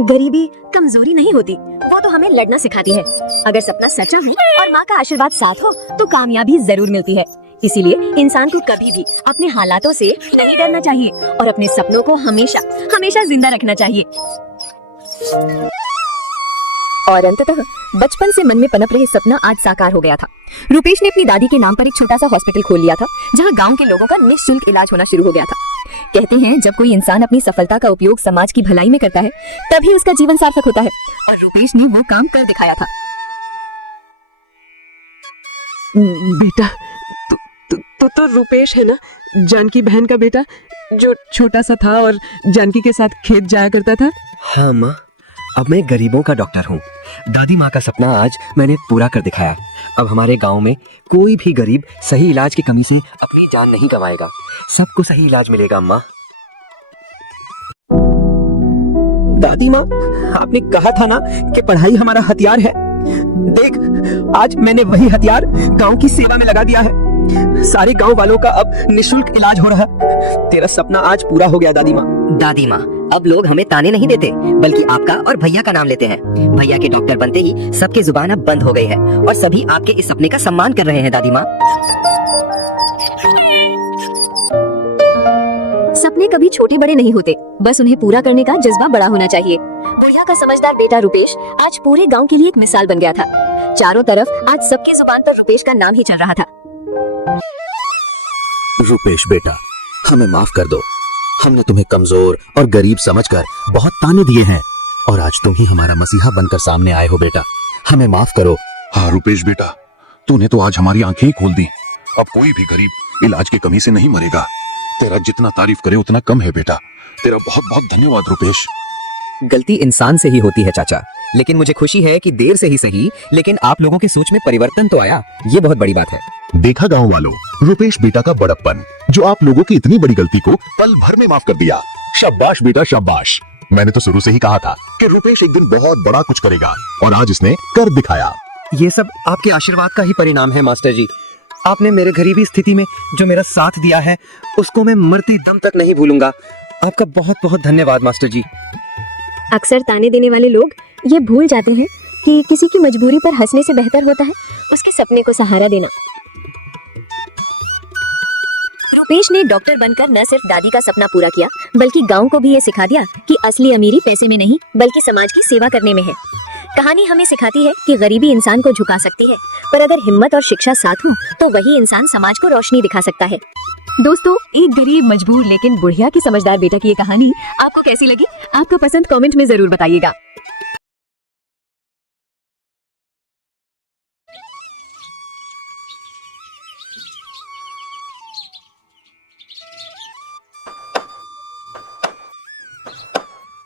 गरीबी कमजोरी नहीं होती, वो तो हमें लड़ना सिखाती है। अगर सपना सच्चा हो और माँ का आशीर्वाद साथ हो तो कामयाबी जरूर मिलती है। इसीलिए इंसान को कभी भी अपने हालातों से नहीं डरना चाहिए और अपने सपनों को हमेशा हमेशा जिंदा रखना चाहिए। और अंततः बचपन से मन में पनप रहे सपना आज साकार हो गया था। रुपेश ने अपनी दादी के नाम पर एक छोटा सा हॉस्पिटल खोल लिया था जहां गांव के लोगों का निःशुल्क इलाज होना शुरू हो गया था। कहते हैं जब कोई इंसान अपनी सफलता का उपयोग समाज की भलाई में करता है तभी उसका जीवन सार्थक होता है, और रुपेश ने वो काम कर दिखाया था। बेटा तो रुपेश है ना, जानकी बहन का बेटा, जो छोटा सा था और जानकी के साथ खेत जाया करता था। हाँ माँ, अब मैं गरीबों का डॉक्टर हूँ। दादी माँ का सपना आज मैंने पूरा कर दिखाया। अब हमारे गांव में कोई भी गरीब सही इलाज की कमी से अपनी जान नहीं गंवाएगा। सबको सही इलाज मिलेगा माँ। दादी माँ, आपने कहा था ना कि पढ़ाई हमारा हथियार है। देख, आज मैंने वही हथियार गांव की सेवा में लगा दिया है। सारे गांव वालों का अब निःशुल्क इलाज हो रहा है। तेरा सपना आज पूरा हो गया दादी माँ। दादी माँ, अब लोग हमें ताने नहीं देते बल्कि आपका और भैया का नाम लेते हैं। भैया के डॉक्टर बनते ही सबकी जुबान अब बंद हो गई है और सभी आपके इस सपने का सम्मान कर रहे हैं। दादी माँ, सपने कभी छोटे बड़े नहीं होते, बस उन्हें पूरा करने का जज्बा बड़ा होना चाहिए। बुढ़िया का समझदार बेटा रुपेश आज पूरे गांव के लिए एक मिसाल बन गया था। चारों तरफ आज सबकी जुबान पर रुपेश का नाम ही चल रहा था। रुपेश बेटा, हमें माफ कर दो। हमने तुम्हें कमजोर और गरीब समझकर बहुत ताने दिए हैं और आज तुम ही हमारा मसीहा बनकर सामने आए हो। बेटा, हमें माफ करो। हाँ रुपेश बेटा, तूने तो आज हमारी आंखें ही खोल दी। अब कोई भी गरीब इलाज की कमी से नहीं मरेगा। तेरा जितना तारीफ करे उतना कम है बेटा। तेरा बहुत बहुत धन्यवाद रुपेश। गलती इंसान से ही होती है चाचा, लेकिन मुझे खुशी है कि देर से ही सही, लेकिन आप लोगों की सोच में परिवर्तन तो आया। ये बहुत बड़ी बात है। देखा गांव वालों, रुपेश बेटा का बड़प्पन, जो आप लोगों की इतनी बड़ी गलती को पल भर में माफ कर दिया। शाबाश बेटा शाबाश। मैंने तो शुरू से ही कहा था कि रुपेश एक दिन बहुत बड़ा कुछ करेगा और आज इसने कर दिखाया। ये सब आपके आशीर्वाद का ही परिणाम है मास्टर जी। आपने मेरे गरीबी स्थिति में जो मेरा साथ दिया है उसको मैं मरते दम तक नहीं भूलूंगा। आपका बहुत बहुत धन्यवाद मास्टर जी। अक्सर ताने देने वाले लोग ये भूल जाते हैं कि किसी की मजबूरी पर हंसने से बेहतर होता है उसके सपने को सहारा देना। रुपेश ने डॉक्टर बनकर न सिर्फ दादी का सपना पूरा किया बल्कि गांव को भी ये सिखा दिया कि असली अमीरी पैसे में नहीं बल्कि समाज की सेवा करने में है। कहानी हमें सिखाती है कि गरीबी इंसान को झुका सकती है, पर अगर हिम्मत और शिक्षा साथ हो तो वही इंसान समाज को रोशनी दिखा सकता है। दोस्तों, एक गरीब मजबूर लेकिन बुढ़िया की समझदार बेटा की ये कहानी आपको कैसी लगी? आपका पसंद कमेंट में जरूर बताइएगा।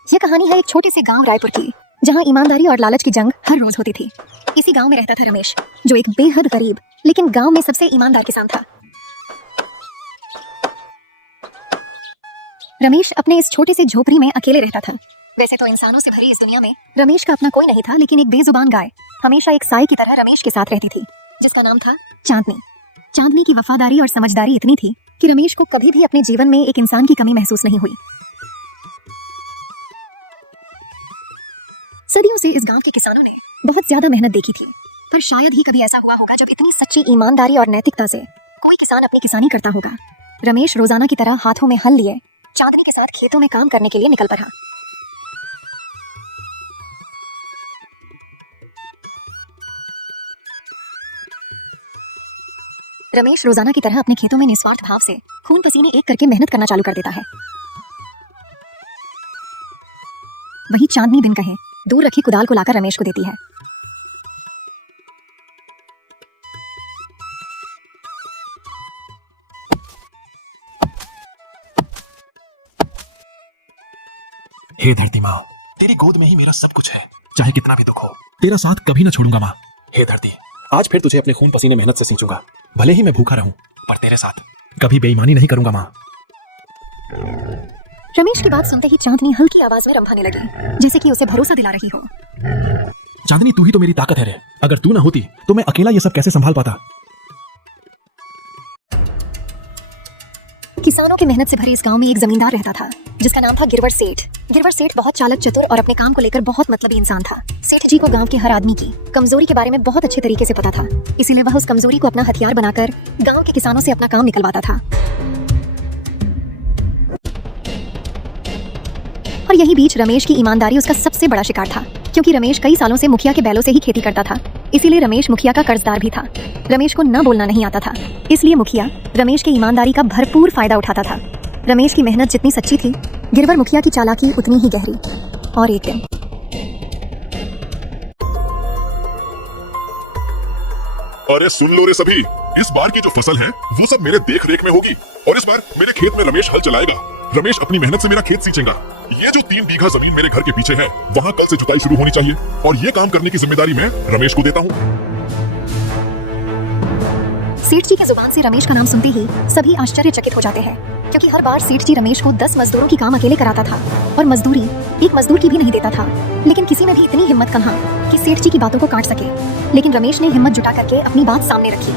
ये कहानी है एक छोटे से गांव रायपुर की, जहां ईमानदारी और लालच की जंग हर रोज होती थी। इसी गांव में रहता था रमेश, जो एक बेहद गरीब लेकिन गांव में सबसे ईमानदार किसान था। रमेश अपने इस छोटे से झोपड़ी में अकेले रहता था। वैसे तो इंसानों से भरी इस दुनिया में रमेश का अपना कोई नहीं था, लेकिन एक बेजुबान गाय हमेशा एक साई की तरह रमेश के साथ रहती थी, जिसका नाम था चांदनी। चांदनी की वफादारी और समझदारी इतनी थी कि रमेश को कभी भी अपने जीवन में एक इंसान की कमी महसूस नहीं हुई। सदियों से इस गांव के किसानों ने बहुत ज्यादा मेहनत देखी थी, पर शायद ही कभी ऐसा हुआ होगा जब इतनी सच्ची ईमानदारी और नैतिकता से कोई किसान अपनी किसानी करता होगा। रमेश रोजाना की तरह हाथों में हल लिए चांदनी के साथ खेतों में काम करने के लिए निकल पड़ा। रमेश रोजाना की तरह अपने खेतों में निस्वार्थ भाव से खून पसीने एक करके मेहनत करना चालू कर देता है। वही चांदनी बिन कहे दूर रखी कुदाल को लाकर रमेश को देती है। हे धरती माँ, तेरी गोद में ही मेरा सब कुछ है। चाहे कितना भी दुख हो, तेरा साथ कभी ना छोड़ूंगा माँ। हे धरती, आज फिर तुझे अपने खून पसीने मेहनत से सींचूंगा। भले ही मैं भूखा रहूं, पर तेरे साथ कभी बेईमानी नहीं करूंगा माँ। रमेश की बात सुनते ही चांदनी हल्की आवाज में रंभाने लगी, जैसे कि उसे भरोसा दिला रही हो। चांदनी, तू ही तो मेरी ताकत है रे। अगर तू ना होती तो मैं अकेला ये सब कैसे संभाल पाता। किसानों की मेहनत से भरे इस गांव में एक जमींदार रहता था जिसका नाम था गिरवर सेठ। गिरवर सेठ बहुत चालक, चतुर और अपने काम को लेकर बहुत मतलबी इंसान था। सेठ जी को गांव के हर आदमी की कमजोरी के बारे में बहुत अच्छे तरीके से पता था, इसीलिए वह उस कमजोरी को अपना हथियार बनाकर गांव के किसानों से अपना काम निकलवाता था। और यही बीच रमेश की ईमानदारी उसका सबसे बड़ा शिकार था, क्योंकि रमेश कई सालों से मुखिया के बैलों से ही खेती करता था, इसीलिए रमेश मुखिया का कर्जदार भी था। रमेश को न बोलना नहीं आता था, इसलिए मुखिया रमेश की ईमानदारी का भरपूर फायदा उठाता था। रमेश की मेहनत जितनी सच्ची थी, गिरवर मुखिया की चालाकी उतनी ही गहरी। और एक दिन अरे सुन लो रे सभी, इस बार की जो फसल है वो सब मेरे देख रेख में होगी और इस बार मेरे खेत में रमेश हल चलाएगा। रमेश अपनी मेहनत से मेरा खेत सींचेगा। ये जो 3 बीघा जमीन मेरे घर के पीछे है, वहाँ कल से जुताई शुरू होनी चाहिए और ये काम करने की जिम्मेदारी मैं रमेश को देता हूँ। सेठ जी की जुबान से रमेश का नाम सुनते ही सभी आश्चर्यचकित हो जाते हैं, क्योंकि हर बार सेठ जी रमेश को 10 मजदूरों की काम अकेले कराता था और मजदूरी एक मजदूर की भी नहीं देता था। लेकिन किसी में भी इतनी हिम्मत कहाँ कि सेठ जी की बातों को काट सके। लेकिन रमेश ने हिम्मत जुटा करके अपनी बात सामने रखी।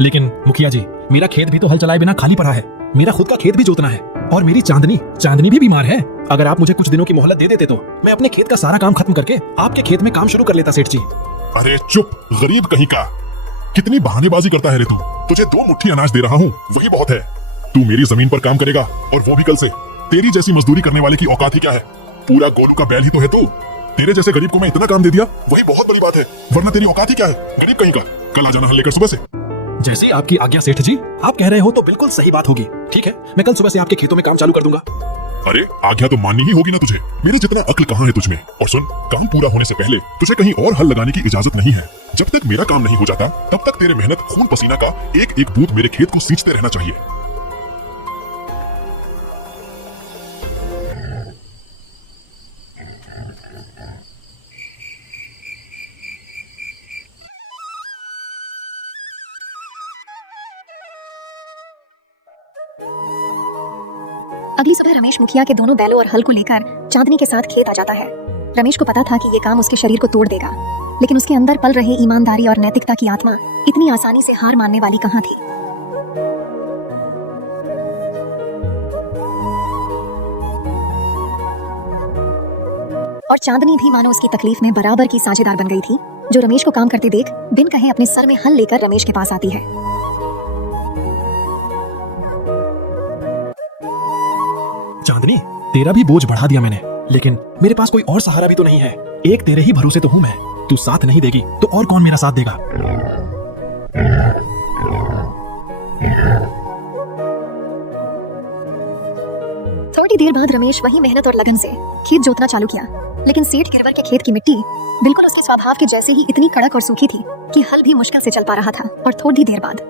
लेकिन मुखिया जी, मेरा खेत भी तो हल चलाए बिना खाली पड़ा है। मेरा खुद का खेत भी जोतना है और मेरी चांदनी भी बीमार है। अगर आप मुझे कुछ दिनों की मोहलत दे देते तो मैं अपने खेत का सारा काम खत्म करके आपके खेत में काम शुरू कर लेता। सेठ जी, अरे चुप गरीब कहीं का, कितनी बहानेबाजी करता है रे तू। तुझे 2 मुट्ठी अनाज दे रहा हूँ, वही बहुत है। तू मेरी जमीन पर काम करेगा और वो भी कल से। तेरी जैसी मजदूरी करने वाले की औकात ही क्या है? पूरा गोलू का बैल ही तो है तू। तेरे जैसे गरीब को मैं इतना काम दे दिया, वही बहुत बड़ी बात है, वरना तेरी औकात ही क्या है गरीब कहीं का। कल आ जाना हल लेकर सुबह से। जैसी आपकी आज्ञा सेठ जी। आप कह रहे हो तो बिल्कुल सही बात होगी। ठीक है, मैं कल सुबह से आपके खेतों में काम चालू कर दूंगा। अरे आज्ञा तो माननी ही होगी ना तुझे। मेरे जितना अक्ल कहाँ है तुझमें। और सुन, काम पूरा होने से पहले तुझे कहीं और हल लगाने की इजाजत नहीं है। जब तक मेरा काम नहीं हो जाता, तब तक तेरे मेहनत खून पसीना का एक एक बूंद मेरे खेत को सींचते रहना चाहिए। अगली सुबह रमेश मुखिया के दोनों बैलों और हल को लेकर चांदनी के साथ खेत आ जाता है। रमेश को पता था कि ये काम उसके शरीर को तोड़ देगा, लेकिन उसके अंदर पल रहे ईमानदारी और नैतिकता की आत्मा इतनी आसानी से हार मानने वाली कहाँ थी। और चांदनी भी मानो उसकी तकलीफ में बराबर की साझेदार बन गई थी, जो रमेश को काम करते देख बिन कहे अपने सर में हल लेकर रमेश के पास आती है। चांदनी, तेरा भी बोझ बढ़ा दिया मैंने, लेकिन मेरे पास कोई और सहारा भी तो नहीं है। एक तेरे ही भरोसे तो हूँ मैं। तू साथ नहीं देगी तो और कौन मेरा साथ देगा? थोड़ी देर बाद रमेश वही मेहनत और लगन से खेत जोतना चालू किया, लेकिन सेठ गिरवर के खेत की मिट्टी बिल्कुल उसके स्वभाव के जैसे ही इतनी कड़क और सूखी थी कि हल भी मुश्किल से चल पा रहा था। और थोड़ी देर बाद,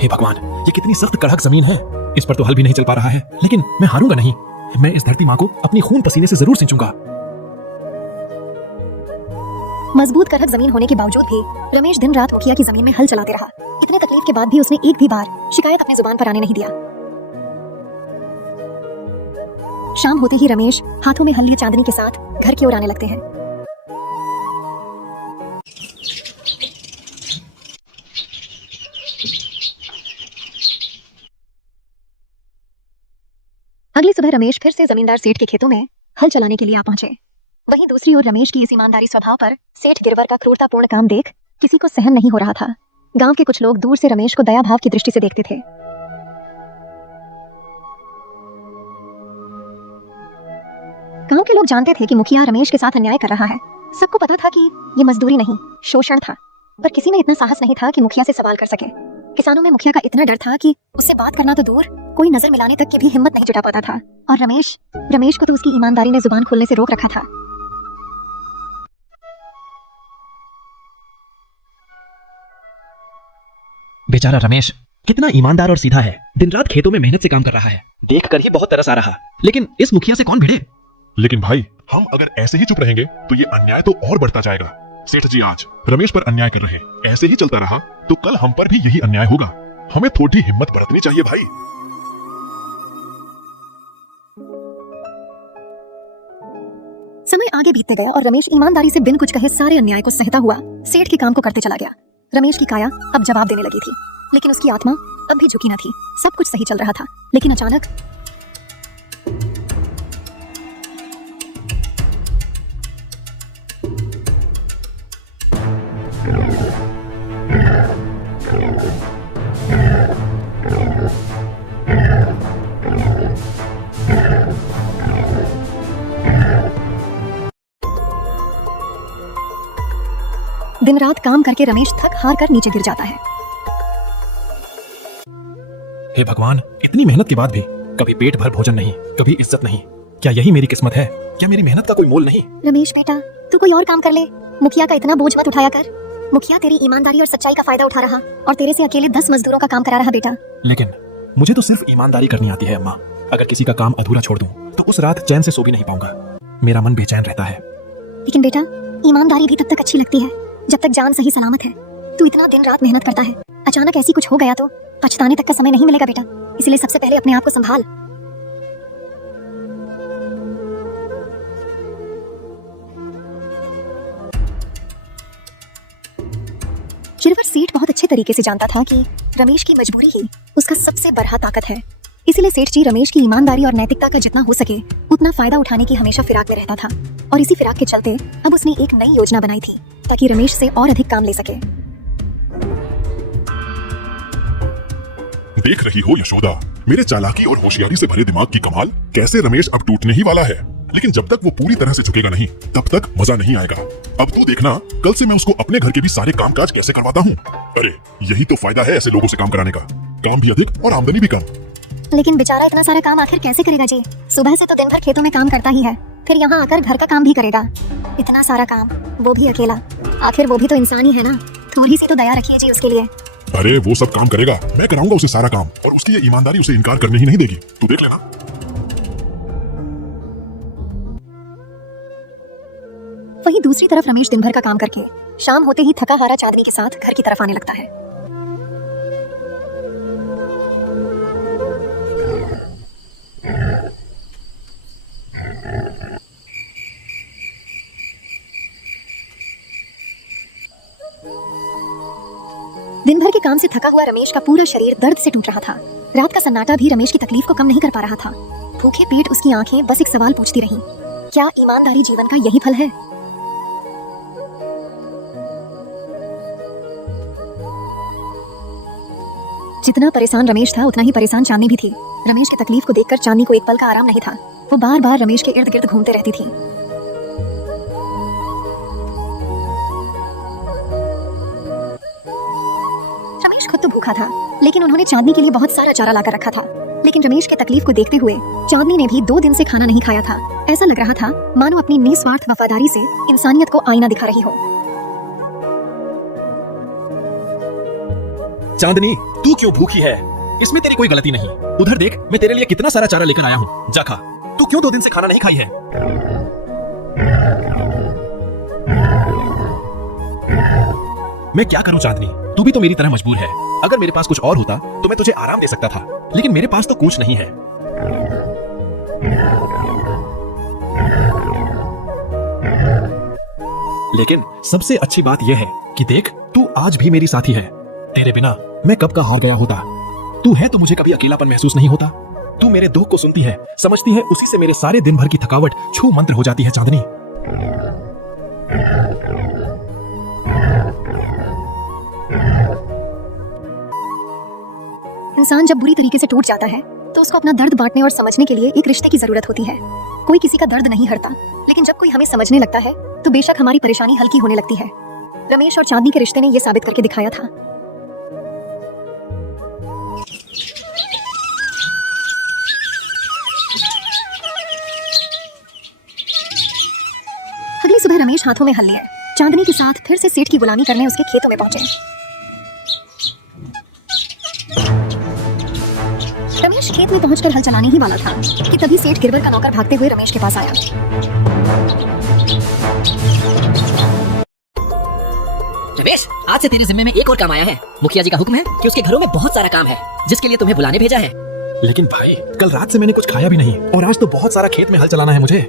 हे भगवान, ये कितनी सख्त कड़क जमीन है, इस पर तो हल भी नहीं चल पा रहा है। लेकिन मैं हारूंगा नहीं। मैं इस धरती माँ को अपनी खून पसीने से जरूर सींचूंगा। मजबूत कड़क जमीन होने के बावजूद भी रमेश दिन रात मुखिया की जमीन में हल चलाते रहा। इतने तकलीफ के बाद भी उसने एक भी बार शिकायत अपनी जुबान पर आने नहीं दिया। शाम होते ही रमेश हाथों में हल लिए चांदनी के साथ घर की ओर आने लगते हैं। अगली सुबह रमेश फिर से जमींदार सेठ के खेतों में हल चलाने के लिए आ पहुंचे। वहीं दूसरी ओर रमेश की इस ईमानदारी स्वभाव पर सेठ गिरवर का क्रूरतापूर्ण काम देख किसी को सहन नहीं हो रहा था। गांव के कुछ लोग दूर से रमेश को दया भाव की दृष्टि से देखते थे। गांव के लोग जानते थे कि मुखिया रमेश के साथ अन्याय कर रहा है। सबको पता था कि ये मजदूरी नहीं, शोषण था, पर किसी में इतना साहस नहीं था कि मुखिया से सवाल कर सके। किसानों में मुखिया का इतना डर था कि उससे बात करना तो दूर, कोई नजर मिलाने तक की भी हिम्मत नहीं जुटा पाता था। और रमेश को तो उसकी ईमानदारी ने जुबान खोलने से रोक रखा था। बेचारा रमेश कितना ईमानदार और सीधा है, दिन रात खेतों में मेहनत से काम कर रहा है। देखकर ही बहुत तरस आ रहा। लेकिन इस मुखिया से कौन भिड़े? लेकिन भाई, हम अगर ऐसे ही चुप रहेंगे तो ये अन्याय तो और बढ़ता जाएगा। सेठ जी आज रमेश पर अन्याय कर रहे, ऐसे ही चलता रहा तो कल हम पर भी यही अन्याय होगा। हमें थोड़ी हिम्मत बरतनी चाहिए भाई। समय आगे बीतते गया और रमेश ईमानदारी से बिन कुछ कहे सारे अन्याय को सहता हुआ सेठ के काम को करते चला गया। रमेश की काया अब जवाब देने लगी थी, लेकिन उसकी आत्मा अब भी झुकी न थी। सब कुछ सही चल रहा था, लेकिन अचानक दिन रात काम करके रमेश थक हार कर नीचे गिर जाता है। हे भगवान, इतनी मेहनत के बाद भी कभी पेट भर भोजन नहीं, कभी इज्जत नहीं। क्या यही मेरी किस्मत है? क्या मेरी मेहनत का कोई मोल नहीं? रमेश बेटा, तू कोई और काम कर ले। मुखिया का इतना बोझ मत उठाया कर। मुखिया तेरी ईमानदारी और सच्चाई का फायदा उठा रहा और तेरे से अकेले 10 मजदूरों का काम करा रहा बेटा। लेकिन मुझे तो सिर्फ ईमानदारी करनी आती है अम्मा। अगर किसी का काम अधूरा छोड़ दूं तो उस रात चैन से सो भी नहीं पाऊंगा। मेरा मन बेचैन रहता है। लेकिन बेटा, ईमानदारी भी तब तक अच्छी लगती है जब तक जान सही सलामत है। तू इतना दिन रात मेहनत करता है, अचानक ऐसी कुछ हो गया तो पछताने तक का समय नहीं मिलेगा बेटा। इसलिए सबसे पहले अपने आप को संभाल। गिरवर सेठ बहुत अच्छे तरीके से जानता था कि रमेश की मजबूरी ही उसका सबसे बड़ा ताकत है। इसीलिए सेठ जी रमेश की ईमानदारी और नैतिकता का जितना हो सके उतना फायदा उठाने की हमेशा फिराक में रहता था। और इसी फिराक के चलते अब उसने एक नई योजना बनाई थी ताकि रमेश से और अधिक काम ले सके। देख रही हो यशोदा, मेरे चालाकी और होशियारी से भरे दिमाग की कमाल। कैसे रमेश अब टूटने ही वाला है, लेकिन जब तक वो पूरी तरह से झुकेगा नहीं तब तक मजा नहीं आएगा। अब तू देखना, कल से मैं उसको अपने घर के भी सारे कामकाज कैसे करवाता हूँ। अरे यही तो फायदा है ऐसे लोगों से काम कराने का, काम भी अधिक और आमदनी भी कम। लेकिन बेचारा इतना सारा काम आखिर कैसे करेगा जी? सुबह से तो दिन भर खेतों में काम करता ही है, फिर यहाँ आकर घर का काम भी करेगा। इतना सारा काम, वो भी अकेला। आखिर वो भी तो इंसान ही है ना, थोड़ी सी तो दया रखिए जी उसके लिए। अरे वो सब काम करेगा, मैं कराऊंगा उसे सारा काम, और उसकी ये ईमानदारी उसे इनकार करने ही नहीं देगी। तू देख लेना। वहीं दूसरी तरफ रमेश दिन भर का काम करके शाम होते ही थका हारा चांदनी के साथ घर की तरफ आने लगता है। दिन भर के काम से थका हुआ रमेश का पूरा शरीर दर्द से टूट रहा था। रात का सन्नाटा भी रमेश की तकलीफ को कम नहीं कर पा रहा था। भूखे पेट उसकी आंखें बस एक सवाल पूछती रहीं, क्या ईमानदारी जीवन का यही फल है? जितना परेशान रमेश था उतना ही परेशान चांदनी भी थी। रमेश की तकलीफ को देखकर चांदनी को एक पल का आराम नहीं था। वो बार बार रमेश के इर्द गिर्द घूमते रहती थी। रमेश खुद तो भूखा था, लेकिन उन्होंने चांदनी के लिए बहुत सारा चारा लाकर रखा था। लेकिन रमेश की तकलीफ को देखते हुए चांदनी ने भी 2 दिन से खाना नहीं खाया था। ऐसा लग रहा था मानो अपनी निस्वार्थ वफादारी से इंसानियत को आईना दिखा रही हो। चांदनी, तू क्यों भूखी है? इसमें तेरी कोई गलती नहीं। उधर देख, मैं तेरे लिए कितना सारा चारा लेकर आया हूँ, जा खा। तू क्यों 2 दिन से खाना नहीं खाई है? मैं क्या करूं चांदनी, तू भी तो मेरी तरह मजबूर है। अगर मेरे पास कुछ और होता तो मैं तुझे आराम दे सकता था, लेकिन मेरे पास तो कुछ नहीं है। लेकिन सबसे अच्छी बात यह है कि देख, तू आज भी मेरी साथी है। तेरे बिना मैं कब का हार गया होता। तू है तो मुझे कभी अकेलापन महसूस नहीं होता। तू मेरे दुख को सुनती है, समझती है, उसी से मेरे सारे दिन भर की थकावट छू मंत्र हो जाती है चांदनी। इंसान जब बुरी तरीके से टूट जाता है तो उसको अपना दर्द बांटने और समझने के लिए एक रिश्ते की जरूरत होती है। कोई किसी का दर्द नहीं हरता, लेकिन जब कोई हमें समझने लगता है तो बेशक हमारी परेशानी हल्की होने लगती है। रमेश और चांदनी के रिश्ते ने यह साबित करके दिखाया था। अगली सुबह रमेश हाथों में हल लिए चांदनी के साथ फिर से सेठ की गुलामी करने उसके खेतों में पहुंचे। रमेश खेत में पहुंचकर हल चलाने ही वाला था कि तभी सेठ गिरवर का नौकर भागते हुए रमेश के पास आया। रमेश, आज से तेरे जिम्मे में एक और काम आया है। मुखिया जी का हुक्म है कि उसके घरों में बहुत सारा काम है, जिसके लिए तुम्हें बुलाने भेजा है। लेकिन भाई, कल रात से मैंने कुछ खाया भी नहीं और आज तो बहुत सारा खेत में हल चलाना है मुझे।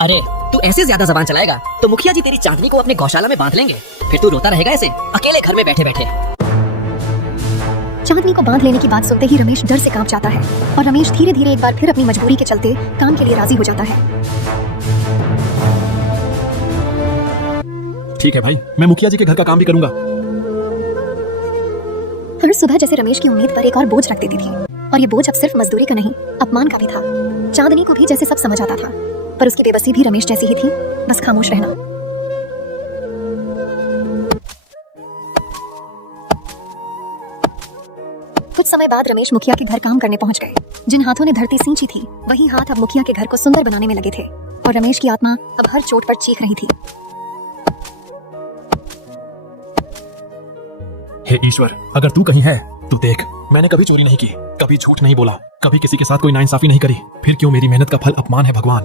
अरे तू ऐसे ज्यादा जबान चलाएगा तो मुखिया जी तेरी चांदनी को अपने गौशाला में बांध लेंगे। फिर तू रोता रहेगा ऐसे अकेले घर में बैठे बैठे। चांदनी को बांध लेने की बात सुनते ही रमेश डर से कांप जाता है और रमेश धीरे धीरे एक बार फिर अपनी मजबूरी के चलते काम के लिए राजी हो जाता है। ठीक है भाई, मैं मुखिया जी के घर का काम भी करूंगा। हर सुबह जैसे रमेश की उम्मीद पर एक और बोझ रख देती थी, और ये बोझ अब सिर्फ मजदूरी का नहीं, अपमान का भी था। चांदनी को भी जैसे सब समझ आता था, पर उसकी बेबसी भी रमेश जैसी ही थी, बस खामोश रहना। कुछ समय बाद रमेश मुखिया के घर काम करने पहुंच गए। जिन हाथों ने धरती सींची थी, वही हाथ अब मुखिया के घर को सुंदर बनाने में लगे थे, और रमेश की आत्मा अब हर चोट पर चीख रही थी। हे ईश्वर, अगर तू कहीं है तो देख, मैंने कभी चोरी नहीं की, कभी झूठ नहीं बोला, कभी किसी के साथ कोई नाइंसाफी नहीं करी, फिर क्यों मेरी मेहनत का फल अपमान है भगवान।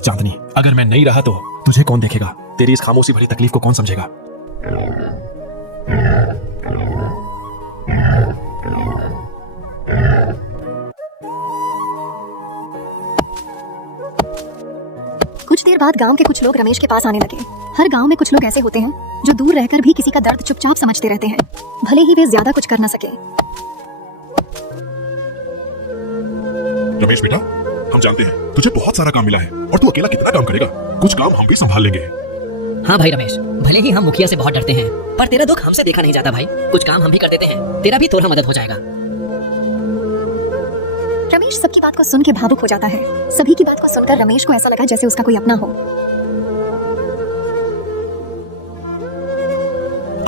चांदनी, अगर मैं नहीं रहा तो तुझे कौन देखेगा? तेरी इस खामोशी भरी तकलीफ को कौन समझेगा? कुछ देर बाद गांव के कुछ लोग रमेश के पास आने लगे। हर गांव में कुछ लोग ऐसे होते हैं जो दूर रहकर भी किसी का दर्द चुपचाप समझते रहते हैं, भले ही वे ज्यादा कुछ कर न सके। रमेश बेटा, हम जानते हैं तुझे बहुत सारा काम मिला है और तू अकेला कितना काम करेगा। कुछ काम हम भी संभाल लेंगे। हाँ भाई रमेश, भले ही हम मुखिया से बहुत डरते हैं, पर तेरा दुख हमसे देखा नहीं जाता भाई। कुछ काम हम भी कर देते हैं, तेरा भी थोड़ा मदद हो जाएगा। रमेश सबकी बात को सुन के भावुक हो जाता है। सभी की बात को सुनकर रमेश को ऐसा लगा जैसे उसका कोई अपना हो।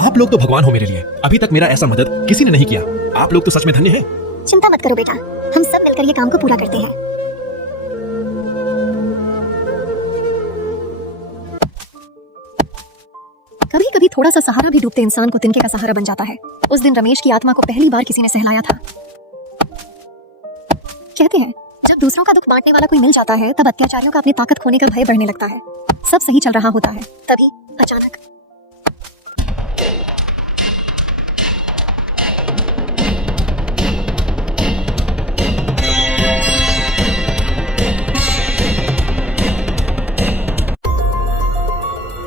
आप लोग तो भगवान हो मेरे लिए, अभी तक मेरा ऐसा मदद किसी ने नहीं किया। आप लोग तो सच में धन्य हैं। चिंता मत करो बेटा, हम सब मिलकर ये काम को पूरा करते हैं। कभी कभी थोड़ा सा सहारा भी डूबते इंसान को तिनके का सहारा बन जाता है। उस दिन रमेश की आत्मा को पहली बार किसी ने सहलाया था। कहते हैं जब दूसरों का दुख बांटने वाला कोई मिल जाता है, तब अत्याचारियों का अपनी ताकत खोने का भय बढ़ने लगता है। सब सही चल रहा होता है, तभी अचानक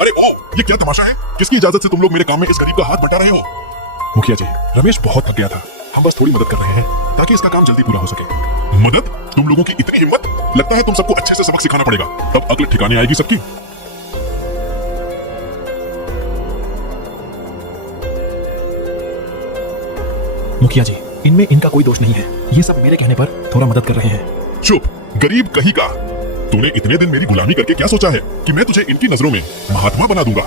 अरे ओ, ये क्या तमाशा है? किसकी इजाजत से तुम लोग मेरे काम में इस गरीब का हाथ बटा रहे हो? मुखिया जी, रमेश बहुत थक गया था, हम बस थोड़ी मदद कर रहे हैं ताकि इसका काम जल्दी पूरा हो सके। मदद? तुम लोगों की इतनी हिम्मत? लगता है तुम सबको अच्छे से सबक सिखाना पड़ेगा, तब अकल ठिकाने आएगी सबकी। मुखिया जी, इनमें इनका कोई दोष नहीं है, ये सब मेरे कहने पर थोड़ा मदद कर रहे हैं। चुप, गरीब कहीं का। तूने इतने दिन मेरी गुलामी करके क्या सोचा है कि मैं तुझे इनकी नजरों में महात्मा बना दूंगा?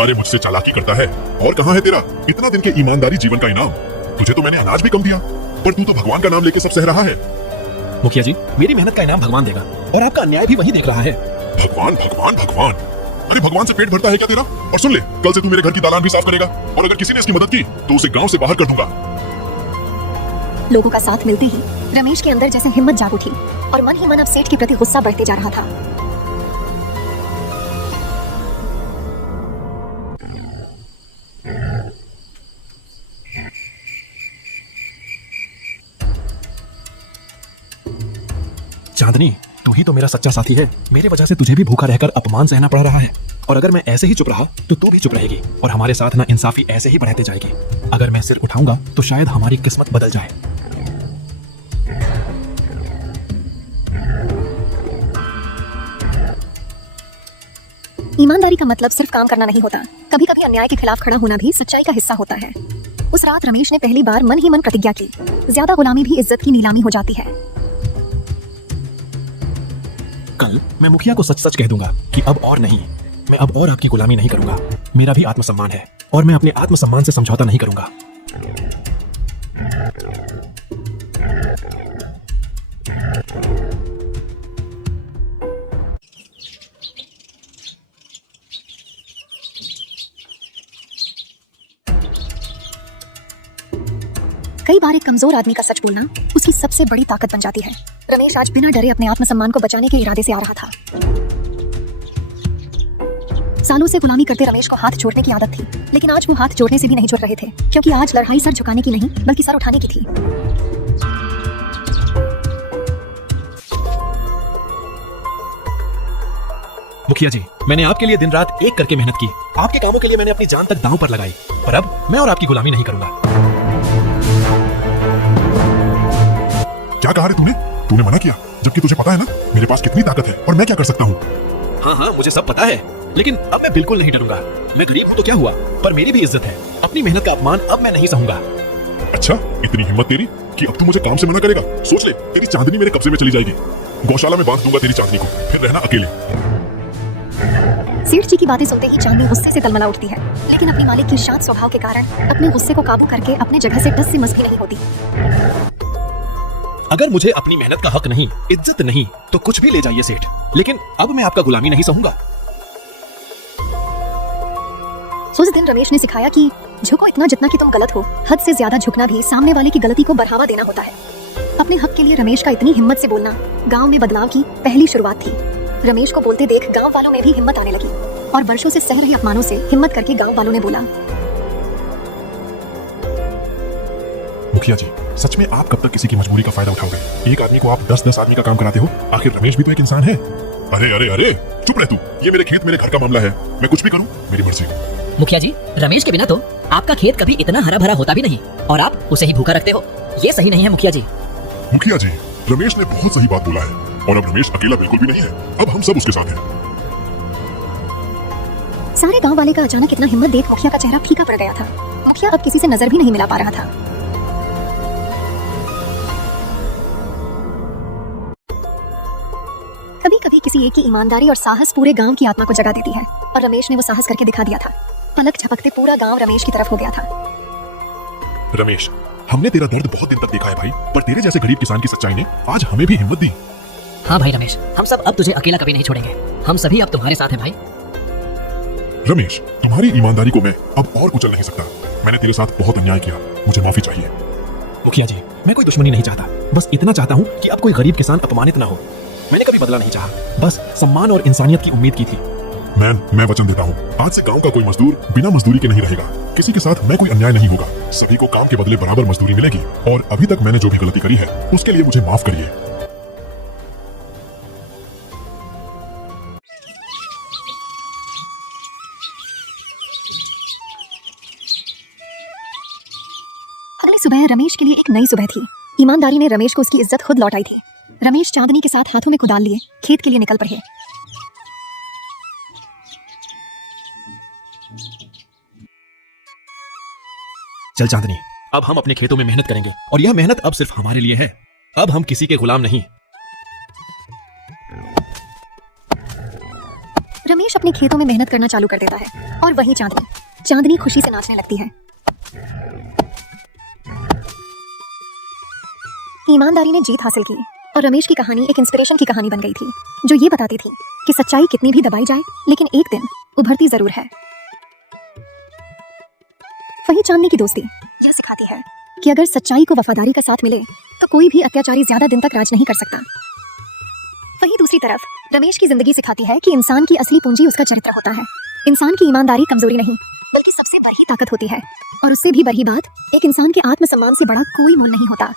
अरे मुझसे चालाकी करता है। और कहाँ है तेरा इतना दिन के ईमानदारी जीवन का इनाम? तुझे तो मैंने अनाज भी कम दिया, पर तू तो भगवान का नाम लेके सब सह रहा है। मुखिया जी, मेरी मेहनत का इनाम भगवान देगा, और आपका अन्याय भी वही देख रहा है। भगवान भगवान भगवान, अरे भगवान से पेट भरता है क्या तेरा? और सुन ले, कल से तू मेरे घर की दालान भी साफ करेगा, और अगर किसी ने इसकी मदद की तो उसे गांव से बाहर कर दूंगा। लोगों का साथ मिलते ही रमेश के अंदर जैसे हिम्मत जाग उठी, और मन ही मन अब सेठ के प्रति गुस्सा बढ़ते जा रहा था। चांदनी, तू ही तो मेरा सच्चा साथी है। मेरे वजह से तुझे भी भूखा रहकर अपमान सहना पड़ रहा है, और अगर मैं ऐसे ही चुप रहा तो तू भी चुप रहेगी, और हमारे साथ ना इंसाफी ऐसे ही बढ़ती जाएगी। अगर मैं सिर उठाऊंगा तो शायद हमारी किस्मत बदल जाए। ईमानदारी का मतलब सिर्फ काम करना नहीं होता, कभी कभी अन्याय के खिलाफ खड़ा होना भी सच्चाई का हिस्सा होता है। उस रात रमेश ने पहली बार मन ही मन प्रतिज्ञा की, ज्यादा गुलामी भी इज्जत की नीलामी हो जाती है। कल मैं मुखिया को सच सच कह दूंगा कि अब और नहीं, मैं अब और आपकी गुलामी नहीं करूंगा। मेरा भी आत्मसम्मान है, और मैं अपने आत्मसम्मान से समझौता नहीं करूंगा। कई बार एक कमजोर आदमी का सच बोलना उसकी सबसे बड़ी ताकत बन जाती है। रमेश आज बिना डरे अपने आत्मसम्मान को बचाने के इरादे से आ रहा था। सालों से गुलामी करते रमेश को हाथ छोड़ने की आदत थी, लेकिन आज वो हाथ जोड़ने से भी नहीं जुड़ रहे थे, क्योंकि आज लड़ाई सर झुकाने की नहीं बल्कि सर उठाने की थी। मुखिया जी, मैंने आपके लिए दिन रात एक करके मेहनत की, आपके कामों के लिए मैंने अपनी जान तक दांव पर लगाई, पर अब मैं और आपकी गुलामी नहीं करूंगा। क्या कहा रे तूने? तूने मना किया, जबकि तुझे पता है ना मेरे पास कितनी ताकत है और मैं क्या कर सकता हूँ। हाँ हाँ, मुझे सब पता है, लेकिन अब मैं बिल्कुल नहीं डरूंगा। मैं गरीब हूँ तो क्या हुआ, पर मेरी भी इज्जत है। अपनी मेहनत का अपमान अब मैं नहीं सहूंगा। अच्छा, इतनी हिम्मत तेरी कि अब तू मुझे काम से मना करेगा? सोच ले, तेरी चांदनी मेरे कब्जे में चली जाएगी। गौशाला में बांध दूंगा तेरी चांदनी को, फिर रहना अकेले। सेठ जी की बातें सुनते ही चांदनी गुस्से से तलमला उठती है, लेकिन अपने मालिक के शांत स्वभाव के कारण अपने गुस्से को काबू करके अपने जगह से टस से मस भी नहीं होती। अगर मुझे अपनी मेहनत का हक नहीं, इज्जत नहीं, तो कुछ भी ले जाइए सेठ, लेकिन अब मैं आपका गुलामी नहीं सहूंगा। उस दिन रमेश ने सिखाया कि झुको इतना जितना कि तुम गलत हो, हद से ज्यादा झुकना भी सामने वाले की गलती को बढ़ावा देना होता है। अपने हक के लिए रमेश का इतनी हिम्मत से बोलना गांव में बदलाव की पहली शुरुआत थी। रमेश को बोलते देख गांव वालों में भी हिम्मत आने लगी और वर्षों से सह रहे अपमानों से हिम्मत करके गांव वालों ने बोला, मुखिया जी, सच में आप कब तक किसी की मजबूरी का फायदा उठाओगे? एक आदमी को आप 10-10 आदमी का काम कराते हो। आखिर रमेश भी तो एक इंसान है। अरे अरे अरे, चुप रह तू। ये मेरे खेत, मेरे घर का मामला है। मैं कुछ भी करूं, मेरी मर्जी। मुखिया जी, रमेश के बिना तो आपका खेत कभी इतना हरा भरा होता भी नहीं, और आप उसे ही भूखा रखते हो। ये सही नहीं है मुखिया जी। मुखिया जी, रमेश ने बहुत सही बात बोला है, और अब रमेश अकेला बिल्कुल भी नहीं है। अब हम सब उसके साथ हैं। सारे गांव वाले का अचानक इतना हिम्मत देख मुखिया का चेहरा फीका पड़ गया था। मुखिया अब किसी से नजर भी नहीं मिला पा रहा था। कभी कभी किसी एक की ईमानदारी और साहस पूरे गांव की आत्मा को जगा देती है, और रमेश ने वो साहस करके दिखा दिया था। पलक झपकते पूरा गांव रमेश की तरफ हो गया था। रमेश, हमने तेरा दर्द बहुत दिन तक देखा है भाई, पर तेरे जैसे गरीब किसान की सच्चाई ने आज हमें भी हिम्मत दी। हाँ भाई रमेश, हम सब अब तुझे अकेला कभी नहीं छोड़ेंगे। हम सभी अब तुम्हारे साथ हैं भाई। रमेश, तुम्हारी ईमानदारी को मैं अब और कुचल नहीं सकता। मैंने तेरे साथ बहुत अन्याय किया, मुझे माफी चाहिए। मुखिया जी, मैं कोई दुश्मनी नहीं चाहता, बस इतना चाहता हूँ कि अब कोई गरीब किसान अपमानित ना हो। मैंने कभी बदला नहीं चाहा, बस सम्मान और इंसानियत की उम्मीद की थी। मैं वचन देता हूँ, आज से गांव का कोई मजदूर बिना मजदूरी के नहीं रहेगा। किसी के साथ मैं कोई अन्याय नहीं होगा। सभी को काम के बदले बराबर मजदूरी मिलेगी, और अभी तक मैंने जो भी गलती करी है उसके लिए मुझे माफ करिए। अगली सुबह रमेश के लिए एक नई सुबह थी। ईमानदारी ने रमेश को उसकी इज्जत खुद लौटाई थी। रमेश चांदनी के साथ हाथों में कुदाल लिए खेत के लिए निकल पड़े। चल चांदनी, अब हम अपने खेतों में मेहनत करेंगे, और यह मेहनत अब सिर्फ हमारे लिए है। अब हम किसी के गुलाम नहीं। रमेश अपने खेतों में मेहनत करना चालू कर देता है, और वही चांदनी खुशी से नाचने लगती है। ईमानदारी ने जीत हासिल की, और रमेश की कहानी एक इंस्पिरेशन की कहानी बन गई थी, जो ये बताती थी कि सच्चाई कितनी भी दबाई जाए, लेकिन एक दिन उभरती जरूर है। वही चांदनी की दोस्ती यह सिखाती है कि अगर सच्चाई को वफादारी का साथ मिले तो कोई भी अत्याचारी ज्यादा दिन तक राज नहीं कर सकता। वही दूसरी तरफ रमेश की जिंदगी सिखाती है कि इंसान की असली पूंजी उसका चरित्र होता है। इंसान की ईमानदारी कमजोरी नहीं, बल्कि सबसे बड़ी ताकत होती है, और उससे भी बड़ी बात, एक इंसान के आत्मसम्मान से बड़ा कोई मोल नहीं होता।